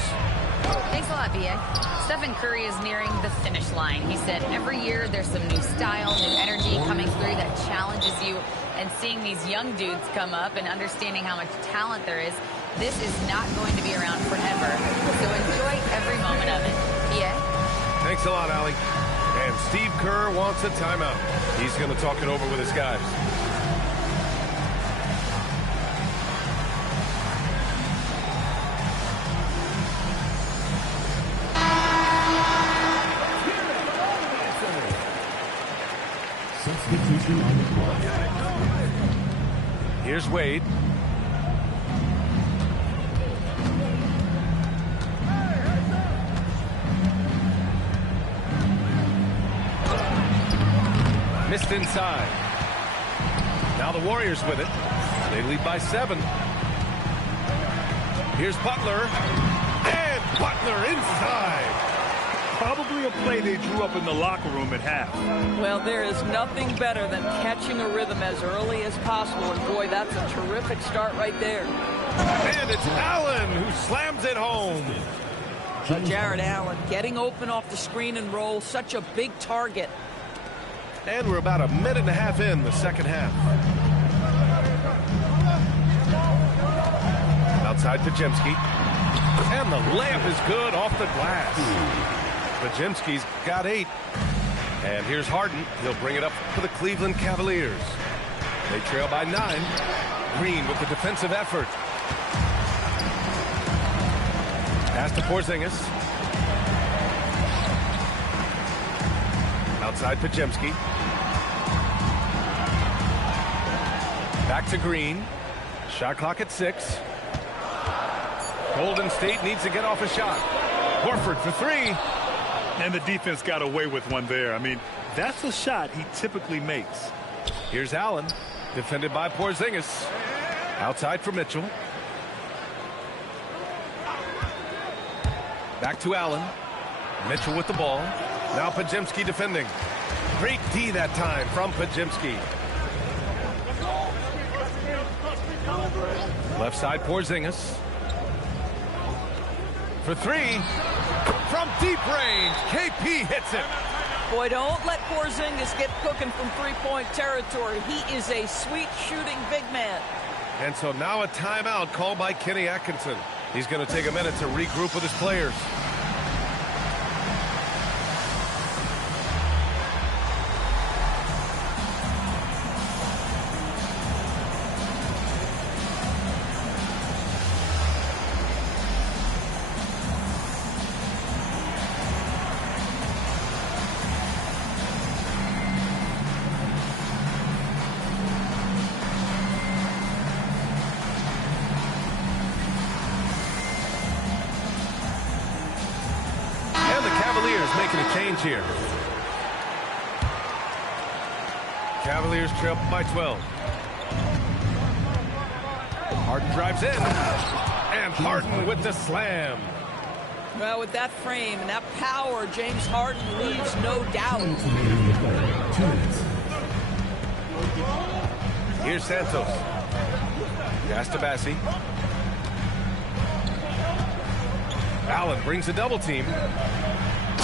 Thanks a lot, B.A. Stephen Curry is nearing the finish line. He said every year there's some new style, new energy coming through that challenges you. And seeing these young dudes come up and understanding how much talent there is, this is not going to be around forever. So enjoy every moment of it. B.A.? Thanks a lot, Allie. Steve Kerr wants a timeout. He's going to talk it over with his guys. Substitution on the clock. Here's Wade. Missed inside. Now the Warriors with it. They lead by 7. Here's Butler. And Butler inside. Probably a play they drew up in the locker room at half. Well, there is nothing better than catching a rhythm as early as possible. And boy, that's a terrific start right there. And it's Allen who slams it home. Jared Allen getting open off the screen and roll. Such a big target. And we're about a minute and a half in the second half. Outside Pajemski. And the layup is good off the glass. Pajemski's got 8. And here's Harden. He'll bring it up for the Cleveland Cavaliers. They trail by 9. Green with the defensive effort. Pass to Porzingis. Outside Pajemski. Back to Green. Shot clock at 6. Golden State needs to get off a shot. Horford for 3. And the defense got away with one there. I mean, that's a shot he typically makes. Here's Allen, defended by Porzingis. Outside for Mitchell. Back to Allen. Mitchell with the ball. Now Pajemski defending. Great D that time from Pajemski. Left side Porzingis. For 3. From deep range. KP hits it. Boy, don't let Porzingis get cooking from three-point territory. He is a sweet shooting big man. And so now a timeout called by Kenny Atkinson. He's going to take a minute to regroup with his players. Making a change here. Cavaliers trail by 12. Harden drives in. And Harden with the slam. Well, with that frame and that power, James Harden leaves no doubt. Here's Santos. Pass to Bassi. Allen brings a double team.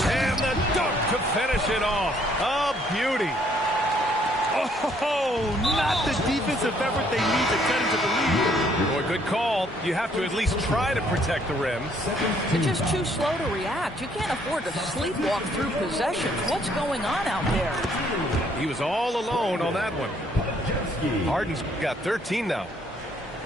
And the dunk to finish it off. A beauty. Oh, not the defensive effort they need to cut into the lead. Boy, good call. You have to at least try to protect the rim. They're just too slow to react. You can't afford to sleepwalk through possessions. What's going on out there? He was all alone on that one. Harden's got 13 now.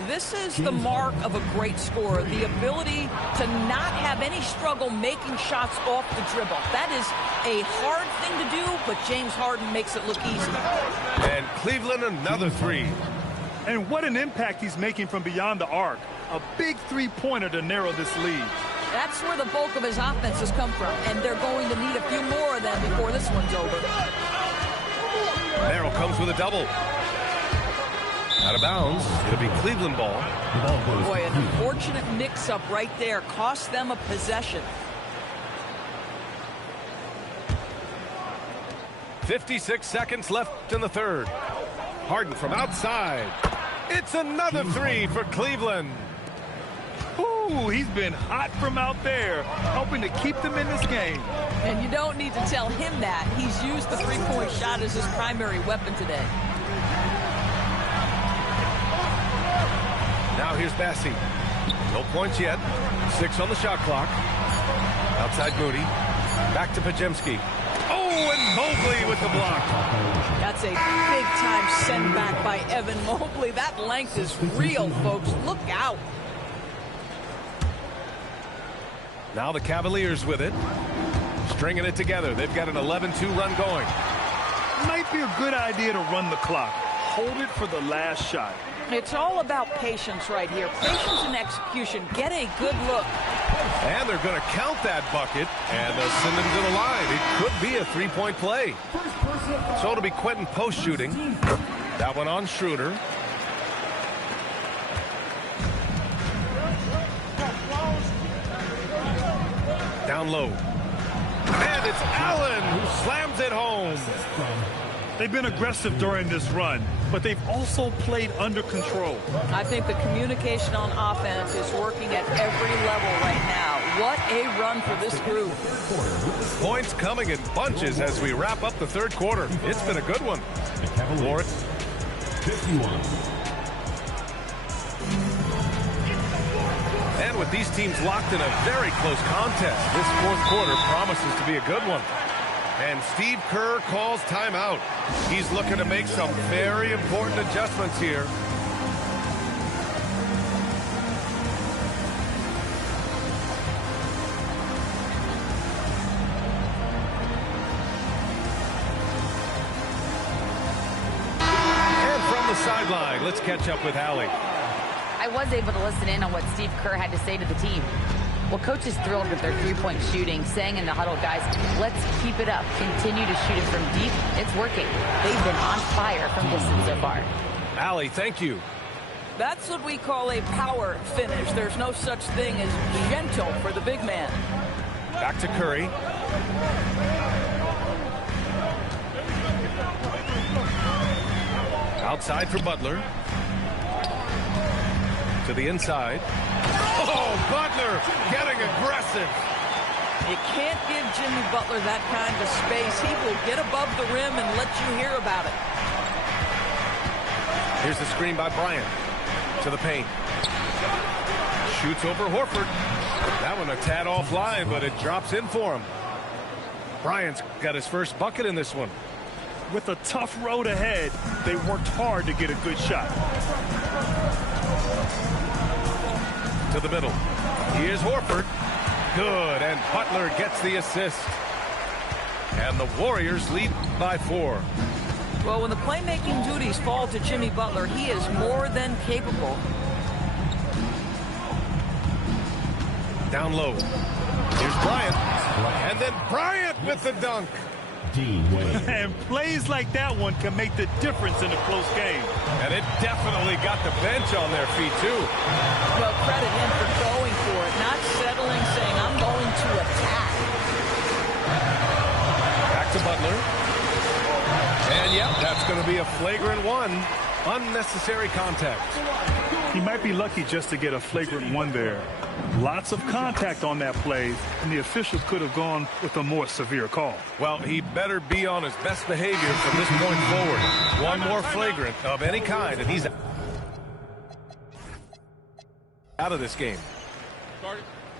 This is the mark of a great scorer, the ability to not have any struggle making shots off the dribble. That is a hard thing to do, but James Harden makes it look easy. And Cleveland another 3. And what an impact he's making from beyond the arc. A big three-pointer to narrow this lead. That's where the bulk of his offense has come from, and they're going to need a few more of them before this one's over. Merrill comes with a double. Out of bounds. It'll be Cleveland ball. Boy, an unfortunate mix-up right there. Cost them a possession. 56 seconds left in the third. Harden from outside. It's another 3 for Cleveland. Ooh, he's been hot from out there, helping to keep them in this game. And you don't need to tell him that. He's used the three-point shot as his primary weapon today. Now here's Bassi. No points yet. 6 on the shot clock. Outside Moody. Back to Pajemski. Oh, Oh, and Mobley with the block. That's a big-time send back by Evan Mobley. That length is real, folks. Look out. Now the Cavaliers with it. Stringing it together. They've got an 11-2 run going. Might be a good idea to run the clock. Hold it for the last shot. It's all about patience right here. Patience and execution. Get a good look. And they're going to count that bucket, and they'll send him to the line. It could be a three-point play. So it'll be Quentin post shooting. That one on Schroeder. Down low. And it's Allen who slams it home. They've been aggressive during this run, but they've also played under control. I think the communication on offense is working at every level right now. What a run for this group. Points coming in bunches as we wrap up the third quarter. It's been a good one. Cavaliers 51. And with these teams locked in a very close contest, this fourth quarter promises to be a good one. And Steve Kerr calls timeout. He's looking to make some very important adjustments here. And from the sideline, let's catch up with Allie. I was able to listen in on what Steve Kerr had to say to the team. Well, Coach is thrilled with their three-point shooting, saying in the huddle, guys, let's keep it up. Continue to shoot it from deep. It's working. They've been on fire from distance so far. Allie, thank you. That's what we call a power finish. There's no such thing as gentle for the big man. Back to Curry. Outside for Butler. To the inside. Oh, Butler getting aggressive. You can't give Jimmy Butler that kind of space. He will get above the rim and let you hear about it. Here's the screen by Bryant. To the paint. Shoots over Horford. That one a tad offline, but it drops in for him. Bryant's got his first bucket in this one. With a tough road ahead, they worked hard to get a good shot. To the middle. Here's Horford. Good, and Butler gets the assist. And the Warriors lead by 4. Well, when the playmaking duties fall to Jimmy Butler, he is more than capable. Down low. Here's Bryant. And then Bryant with the dunk. And plays like that one can make the difference in a close game. And it definitely got the bench on their feet, too. Well, credit him for going for it, not settling, saying, I'm going to attack. Back to Butler. And, yep, that's going to be a flagrant one. Unnecessary contact. He might be lucky just to get a flagrant one there. Lots of contact on that play, and the officials could have gone with a more severe call. Well, he better be on his best behavior from this point forward. One more flagrant of any kind, and he's out of this game.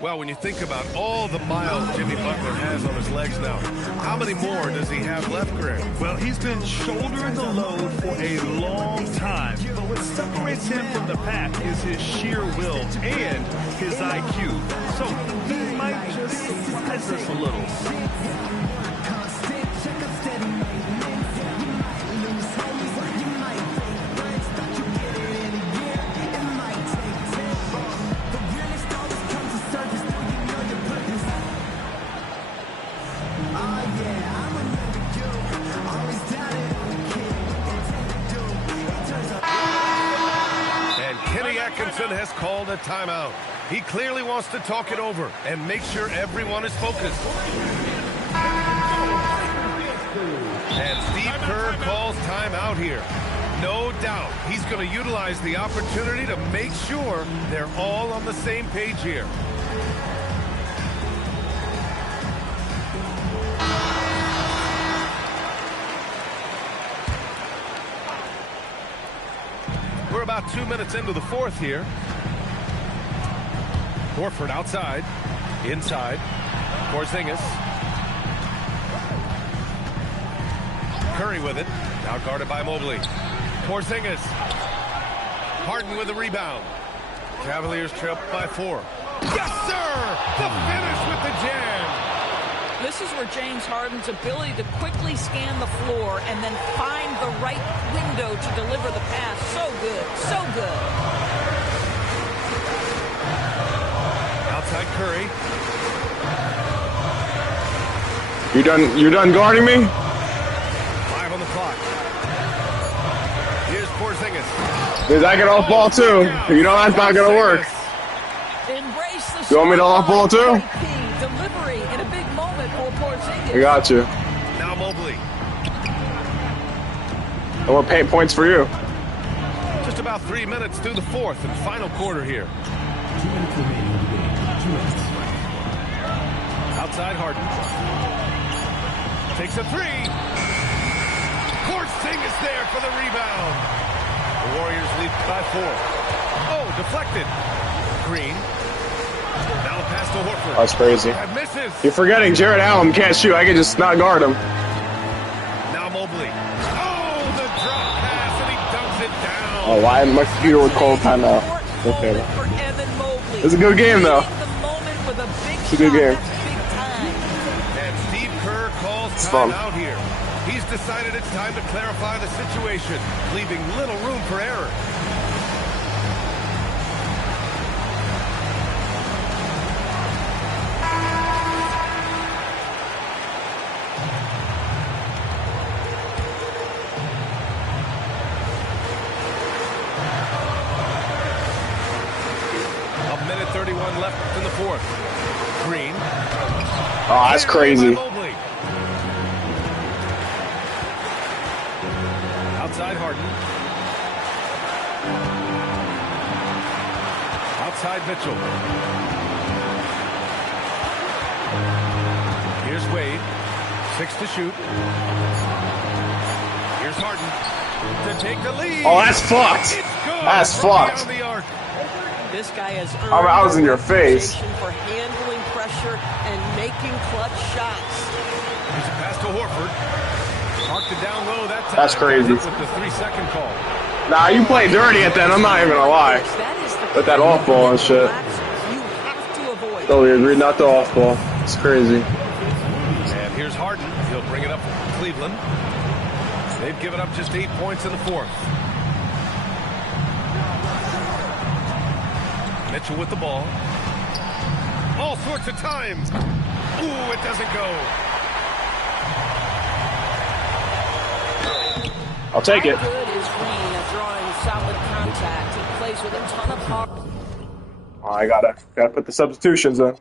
Well, when you think about all the miles Jimmy Butler has on his legs now, how many more does he have left, Greg? Well, he's been shouldering the load for a long time. But what separates him from the pack is his sheer will and his IQ. So he might just surprise us a little. Has called a timeout. He clearly wants to talk it over and make sure everyone is focused. And Steve Kerr calls timeout here. No doubt he's going to utilize the opportunity to make sure they're all on the same page here. We're about 2 minutes into the fourth here. Horford outside. Inside. Porzingis. Curry with it. Now guarded by Mobley. Porzingis. Harden with the rebound. Cavaliers trail by 4. Yes, sir! The finish with the jam. This is where James Harden's ability to quickly scan the floor and then find the right window to deliver the pass. So good. So good. Outside Curry. You done guarding me? 5 on the clock. Here's Porzingis. Dude, I get off ball too. You know that's not gonna work. Embrace the You want me to off ball too? Delivery in a big moment for Porzingis. I got you. Now Mobley. I want paint points for you. Just about 3 minutes through the fourth and final quarter here. 2 minutes remaining in the game. 2 minutes. Outside Harden. Takes a 3. Porzingis there for the rebound. The Warriors lead by 4. Oh, deflected. Green. Now the pass to Horford. That's crazy. And misses. You're forgetting Jared Allen can't shoot. I can just not guard him. Now Mobley. Oh, the drop pass, and he dunks it down. Oh, why my computer would call timeout? Okay. For Evan Mobley. It's a good game though. The moment for the big It's a good game. That's big time. And Steve Kerr calls It's fun. time out here. He's decided it's time to clarify the situation, leaving little room for error. A minute 31 left in the fourth. Green. Oh, that's crazy. Mobley. Outside Harden. Outside Mitchell. Here's Wade. 6 to shoot. Here's Harden to take the lead. Oh, that's fucked. It's good. That's From fucked. beyond the arc. This guy has earned I was in your a face. reputation for handling pressure and making clutch shots. Here's a pass to Horford. Marked it down low that time. That's crazy. With the 3-second call. Nah, you play dirty at that. I'm not even gonna lie. That is the With that off ball and shit. you have to avoid. Totally agree. Not the off ball. It's crazy. And here's Harden. He'll bring it up for Cleveland. They've given up just 8 points in the fourth. Mitchell with the ball. All sorts of times. Ooh, it doesn't go. I'll take it. How good is Green at drawing solid contact? He plays with a ton of heart. Oh, I gotta put the substitutions in.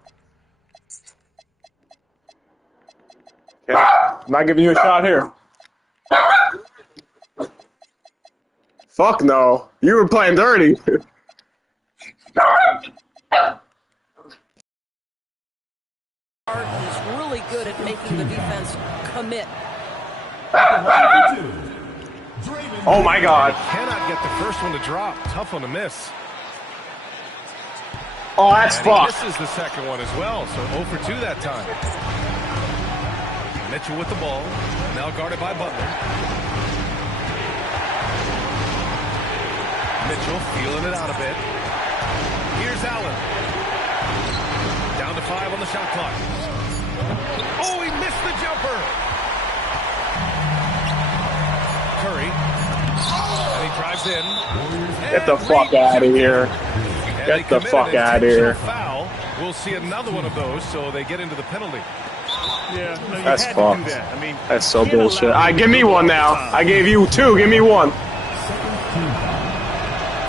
Okay. I'm not giving you a shot here. Fuck no. You were playing dirty. He's really good at making the defense commit. Oh my god. Cannot get the first one to drop. Tough one to miss. Oh, that's And he fucked. misses the second one as well, so 0 for 2 that time. Mitchell with the ball, now guarded by Butler. Mitchell feeling it out a bit. Here's Allen. Down to 5 on the shot clock. Oh, he missed the jumper. Curry. And he drives in. Get the fuck out of here. Get the fuck out of here. Foul. We'll see another one of those, so they get into the penalty. Yeah, no, you That's had fucked. to do that. I mean, That's so you can't bullshit. allow Alright, give me one now. I gave you 2. Give me 1.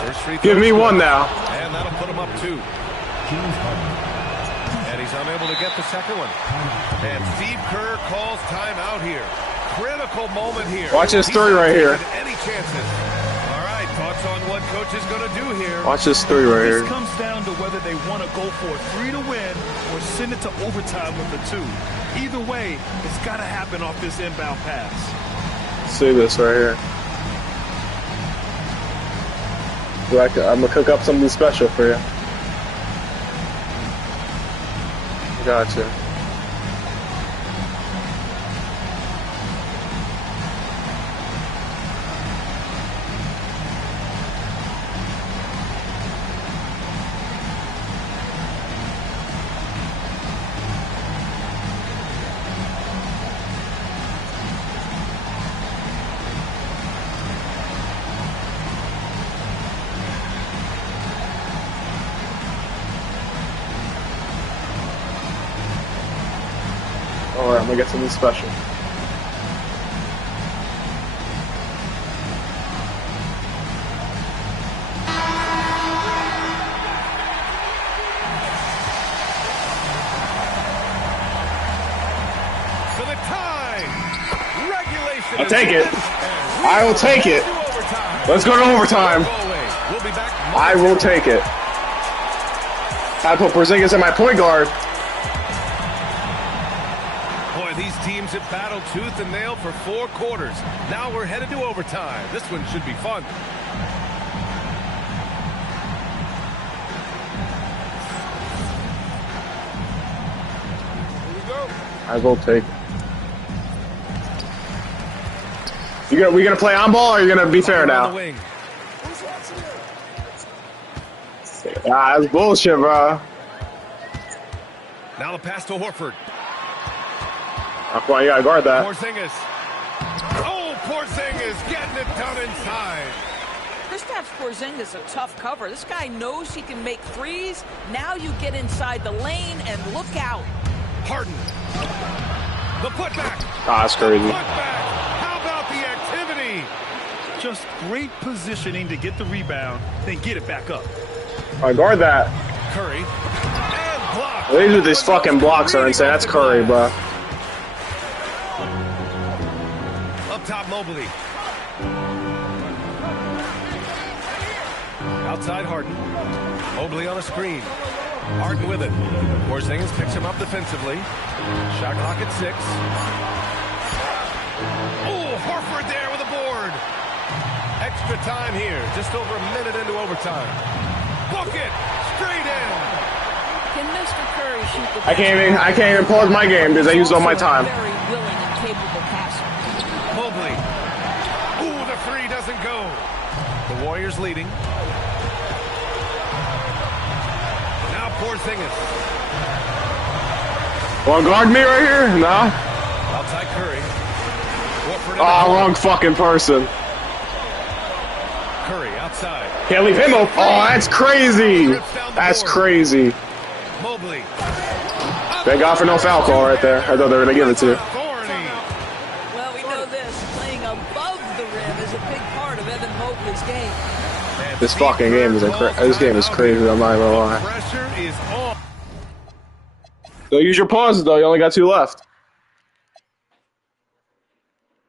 First free throw Give me good. 1 now. And that'll put him up 2. And he's unable to get the second one. And Steve Kerr calls timeout here. Critical moment here. Watch this He's 3 not right here. taking any chances. All right, thoughts on what coach is going to do here? Watch this 3 right this here. comes down to whether they want to go for a 3 to win or send it to overtime with a 2. Either way, it's got to happen off this inbound pass. See this right here. I'm gonna cook up something special for you. Gotcha. Alright, I'm gonna get something special. For the tie. Regulation. I'll take it. I will take it. Let's go to overtime. We'll be back. I will take it. I put Porzingis in my point guard. Boy, these teams have battled tooth and nail for 4 quarters. Now we're headed to overtime. This one should be fun. Here we go. I will take it. We gonna play on ball, or are you gonna be fair now? Ah, that's bullshit, bro. Now the pass to Horford. Come on, you gotta guard that. Porzingis. Oh, Porzingis getting it done inside. Kristaps Porzingis a tough cover. This guy knows he can make threes. Now you get inside the lane and look out. Harden. The putback. Ah, that's crazy. Putback. How about the activity? Just great positioning to get the rebound, then get it back up. I guard that. Curry. And block. These fucking blocks are insane. That's Curry, bro. Up top, Mobley. Outside, Harden. Mobley on a screen. Harden with it. Porzingis picks him up defensively. Shot clock at 6. Oh, Horford there with a board. Extra time here. Just over a minute into overtime. Book it. Straight in. Can Mr. Curry shoot the I can't even pause my game because I used all my time. Very willing and capable passer. Mobley. Ooh, the 3 doesn't go. The Warriors leading. Now Porzingis. Want to guard me right here? No. Outside Curry. Oh, wrong fucking person. Curry outside. Can't leave him open. Oh, that's crazy. That's crazy. Mobley. Thank God for no foul call right there. I thought they were going to give it to you. Well, we know this. Playing above the rim is a big part of Evan Mobley's game. This fucking game is this game is crazy. I'm not even gonna lie. Pressure is on. Don't use your pauses though. You only got 2 left.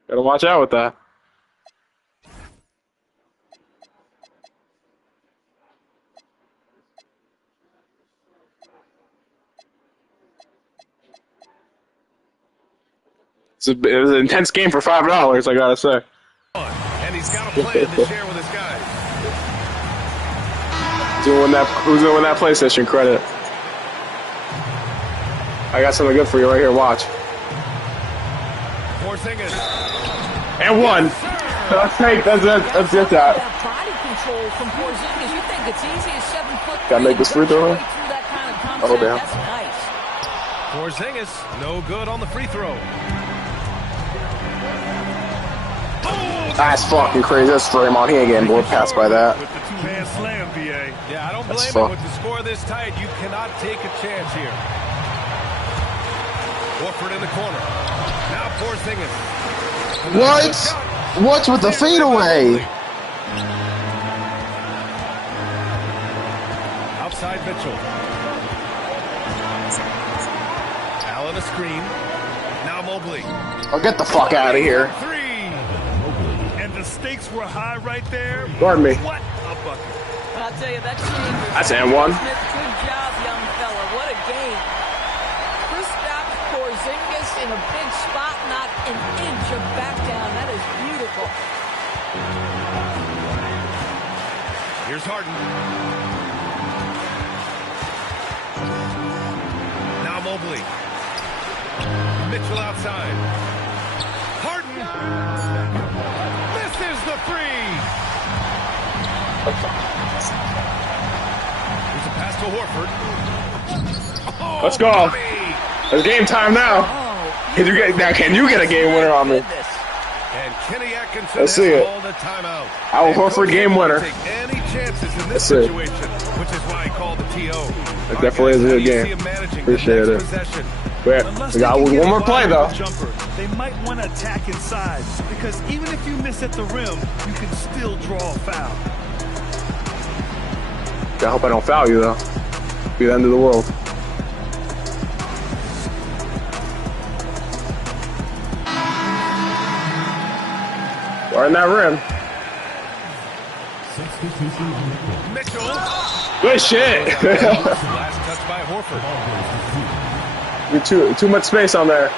Gotta watch out with that. It was an intense game for $5, I gotta say. And he's got a plan to share with his guys. Who's gonna win that PlayStation credit? I got something good for you right here. Watch. Porzingis. And 1. Let's take that. Body control from Porzingis. You think it's easy as 7 foot? Gotta make this free throw. Oh damn. That's nice. Porzingis, no good on the free throw. That's fucking crazy. That's Draymond. He ain't getting blown past by that. With the 2-hand slam, BA. Yeah, I don't That's blame him. With the score this tight, you cannot take a chance here. Horford in the corner. Now Porzingis. What? What's with the fadeaway? Outside Mitchell. Allen a screen. Now Mobley. Oh, get the fuck out of here. 3. And the stakes were high right there. Guard me. What a bucket. I'll tell you, that's dangerous. That's and 1. Good job, young fella. What a game. Kristaps Porzingis in a big spot, not an inch of back down. That is beautiful. Here's Harden. Now Mobley. Mitchell outside. Harden. Misses the 3. Here's a pass to Horford. Oh, Let's go. Bobby. It's game time now. Can you get a game winner on me? And Kenny Atkinson Let's see it. called a timeout. Al Horford game winner. Take any chances in this Let's see. situation, which is why he called the TO. It definitely is a good How do you see game. him managing the Appreciate next it. possession? But Unless we they got can one get a more play, wide though. jumper, they might want to attack inside, because even if you miss at the rim, you can still draw a foul. I hope I don't foul you, though. Be the end of the world. Right in that rim. Mitchell. Good shit. Last touch by Horford. Too much space on there.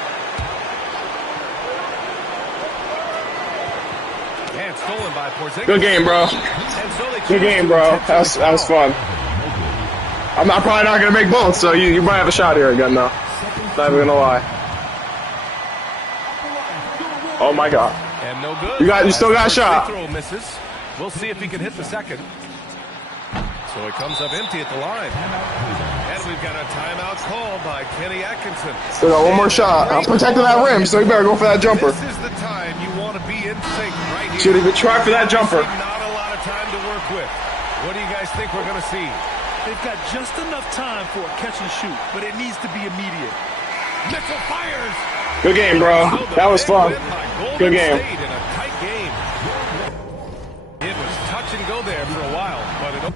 And stolen by Porzingis. Good game, bro. And so they Good game, bro. That was fun. I'm probably not gonna make both, so you might have a shot here again, though. Not even gonna lie. Oh my god. And no good. You still got a shot. Free throw misses. We'll see if he can hit the second. So it comes up empty at the line. And we've got a timeout called by Kenny Atkinson. Still got one more shot. I'm protecting that rim, so you better go for that jumper. This is the time you want to be in sync right here. Should even try for that jumper. Not a lot of time to work with. What do you guys think we're going to see? They've got just enough time for a catch and shoot, but it needs to be immediate. Mitchell fires. Good game, bro. That was fun. Good game. In a tight game. It was touch and go there for a while, but it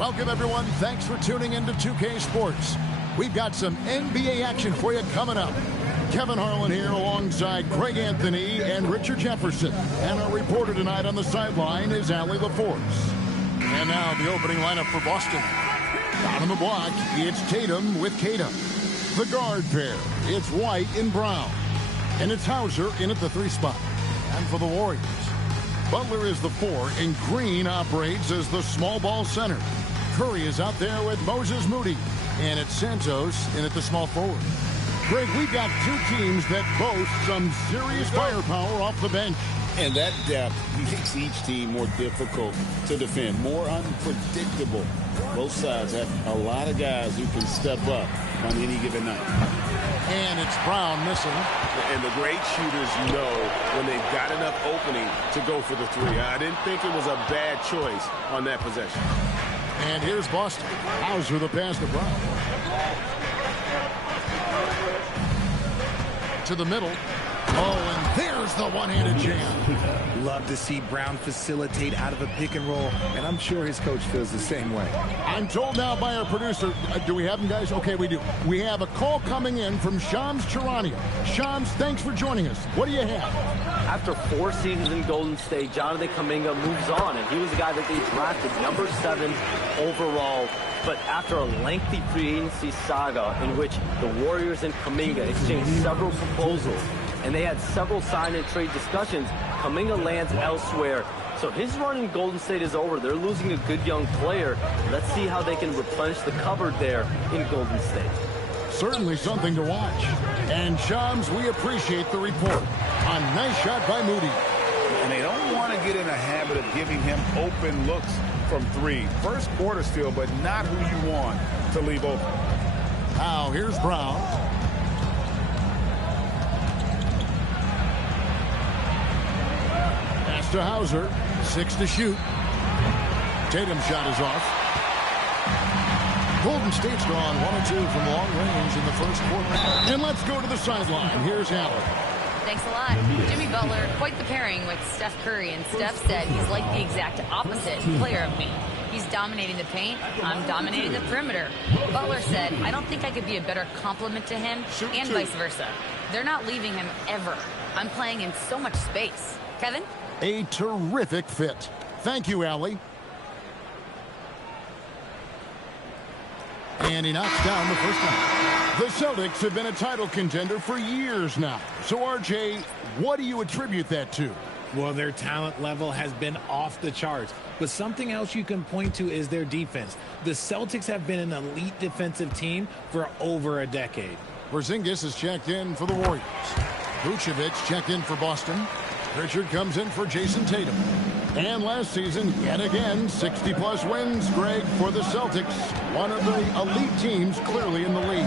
Welcome, everyone. Thanks for tuning into 2K Sports. We've got some NBA action for you coming up. Kevin Harlan here alongside Craig Anthony and Richard Jefferson. And our reporter tonight on the sideline is Allie LaForce. And now the opening lineup for Boston. Down on the block, it's Tatum with Tatum. The guard pair, it's White and Brown. And it's Hauser in at the 3 spot. And for the Warriors, Butler is the 4, and Green operates as the small ball center. Curry is out there with Moses Moody. And it's Santos in at the small forward. Greg, we've got 2 teams that boast some serious firepower off the bench. And that depth makes each team more difficult to defend, more unpredictable. Both sides have a lot of guys who can step up on any given night. And it's Brown missing. And the great shooters know when they've got enough opening to go for the 3. I didn't think it was a bad choice on that possession. And here's Boston. Hauser the pass to Brown. To the middle. Oh, and there's the one-handed jam. Love to see Brown facilitate out of a pick and roll, and I'm sure his coach feels the same way. I'm told now by our producer, do we have him, guys? Okay, we do. We have a call coming in from Shams Charania. Shams, thanks for joining us. What do you have? After 4 seasons in Golden State, Jonathan Kuminga moves on, and he was the guy that they drafted number 7 overall. But after a lengthy free agency saga in which the Warriors and Kuminga exchanged several proposals, and they had several sign and trade discussions, Kuminga lands elsewhere. So his run in Golden State is over. They're losing a good young player. Let's see how they can replenish the cupboard there in Golden State. Certainly something to watch. And Shams, we appreciate the report. A nice shot by Moody. And they don't want to get in a habit of giving him open looks from 3. First quarter still, but not who you want to leave open. Now here's Brown. Pass to Hauser. 6 to shoot. Tatum's shot is off. Golden State's gone 1-2 from long range in the first quarter. And let's go to the sideline. Here's Allen. Thanks a lot. Jimmy Butler, quite the pairing with Steph Curry, and Steph said he's like the exact opposite player of me. He's dominating the paint, I'm dominating the perimeter. Butler said, I don't think I could be a better complement to him, and vice versa. They're not leaving him ever. I'm playing in so much space. Kevin? A terrific fit. Thank you, Allie. And he knocks down the first one. The Celtics have been a title contender for years now. So, RJ, what do you attribute that to? Well, their talent level has been off the charts. But something else you can point to is their defense. The Celtics have been an elite defensive team for over a decade. Porzingis is checked in for the Warriors. Vucevic checked in for Boston. Richard comes in for Jason Tatum. And last season, yet again, 60-plus wins, Greg, for the Celtics. One of the elite teams clearly in the league.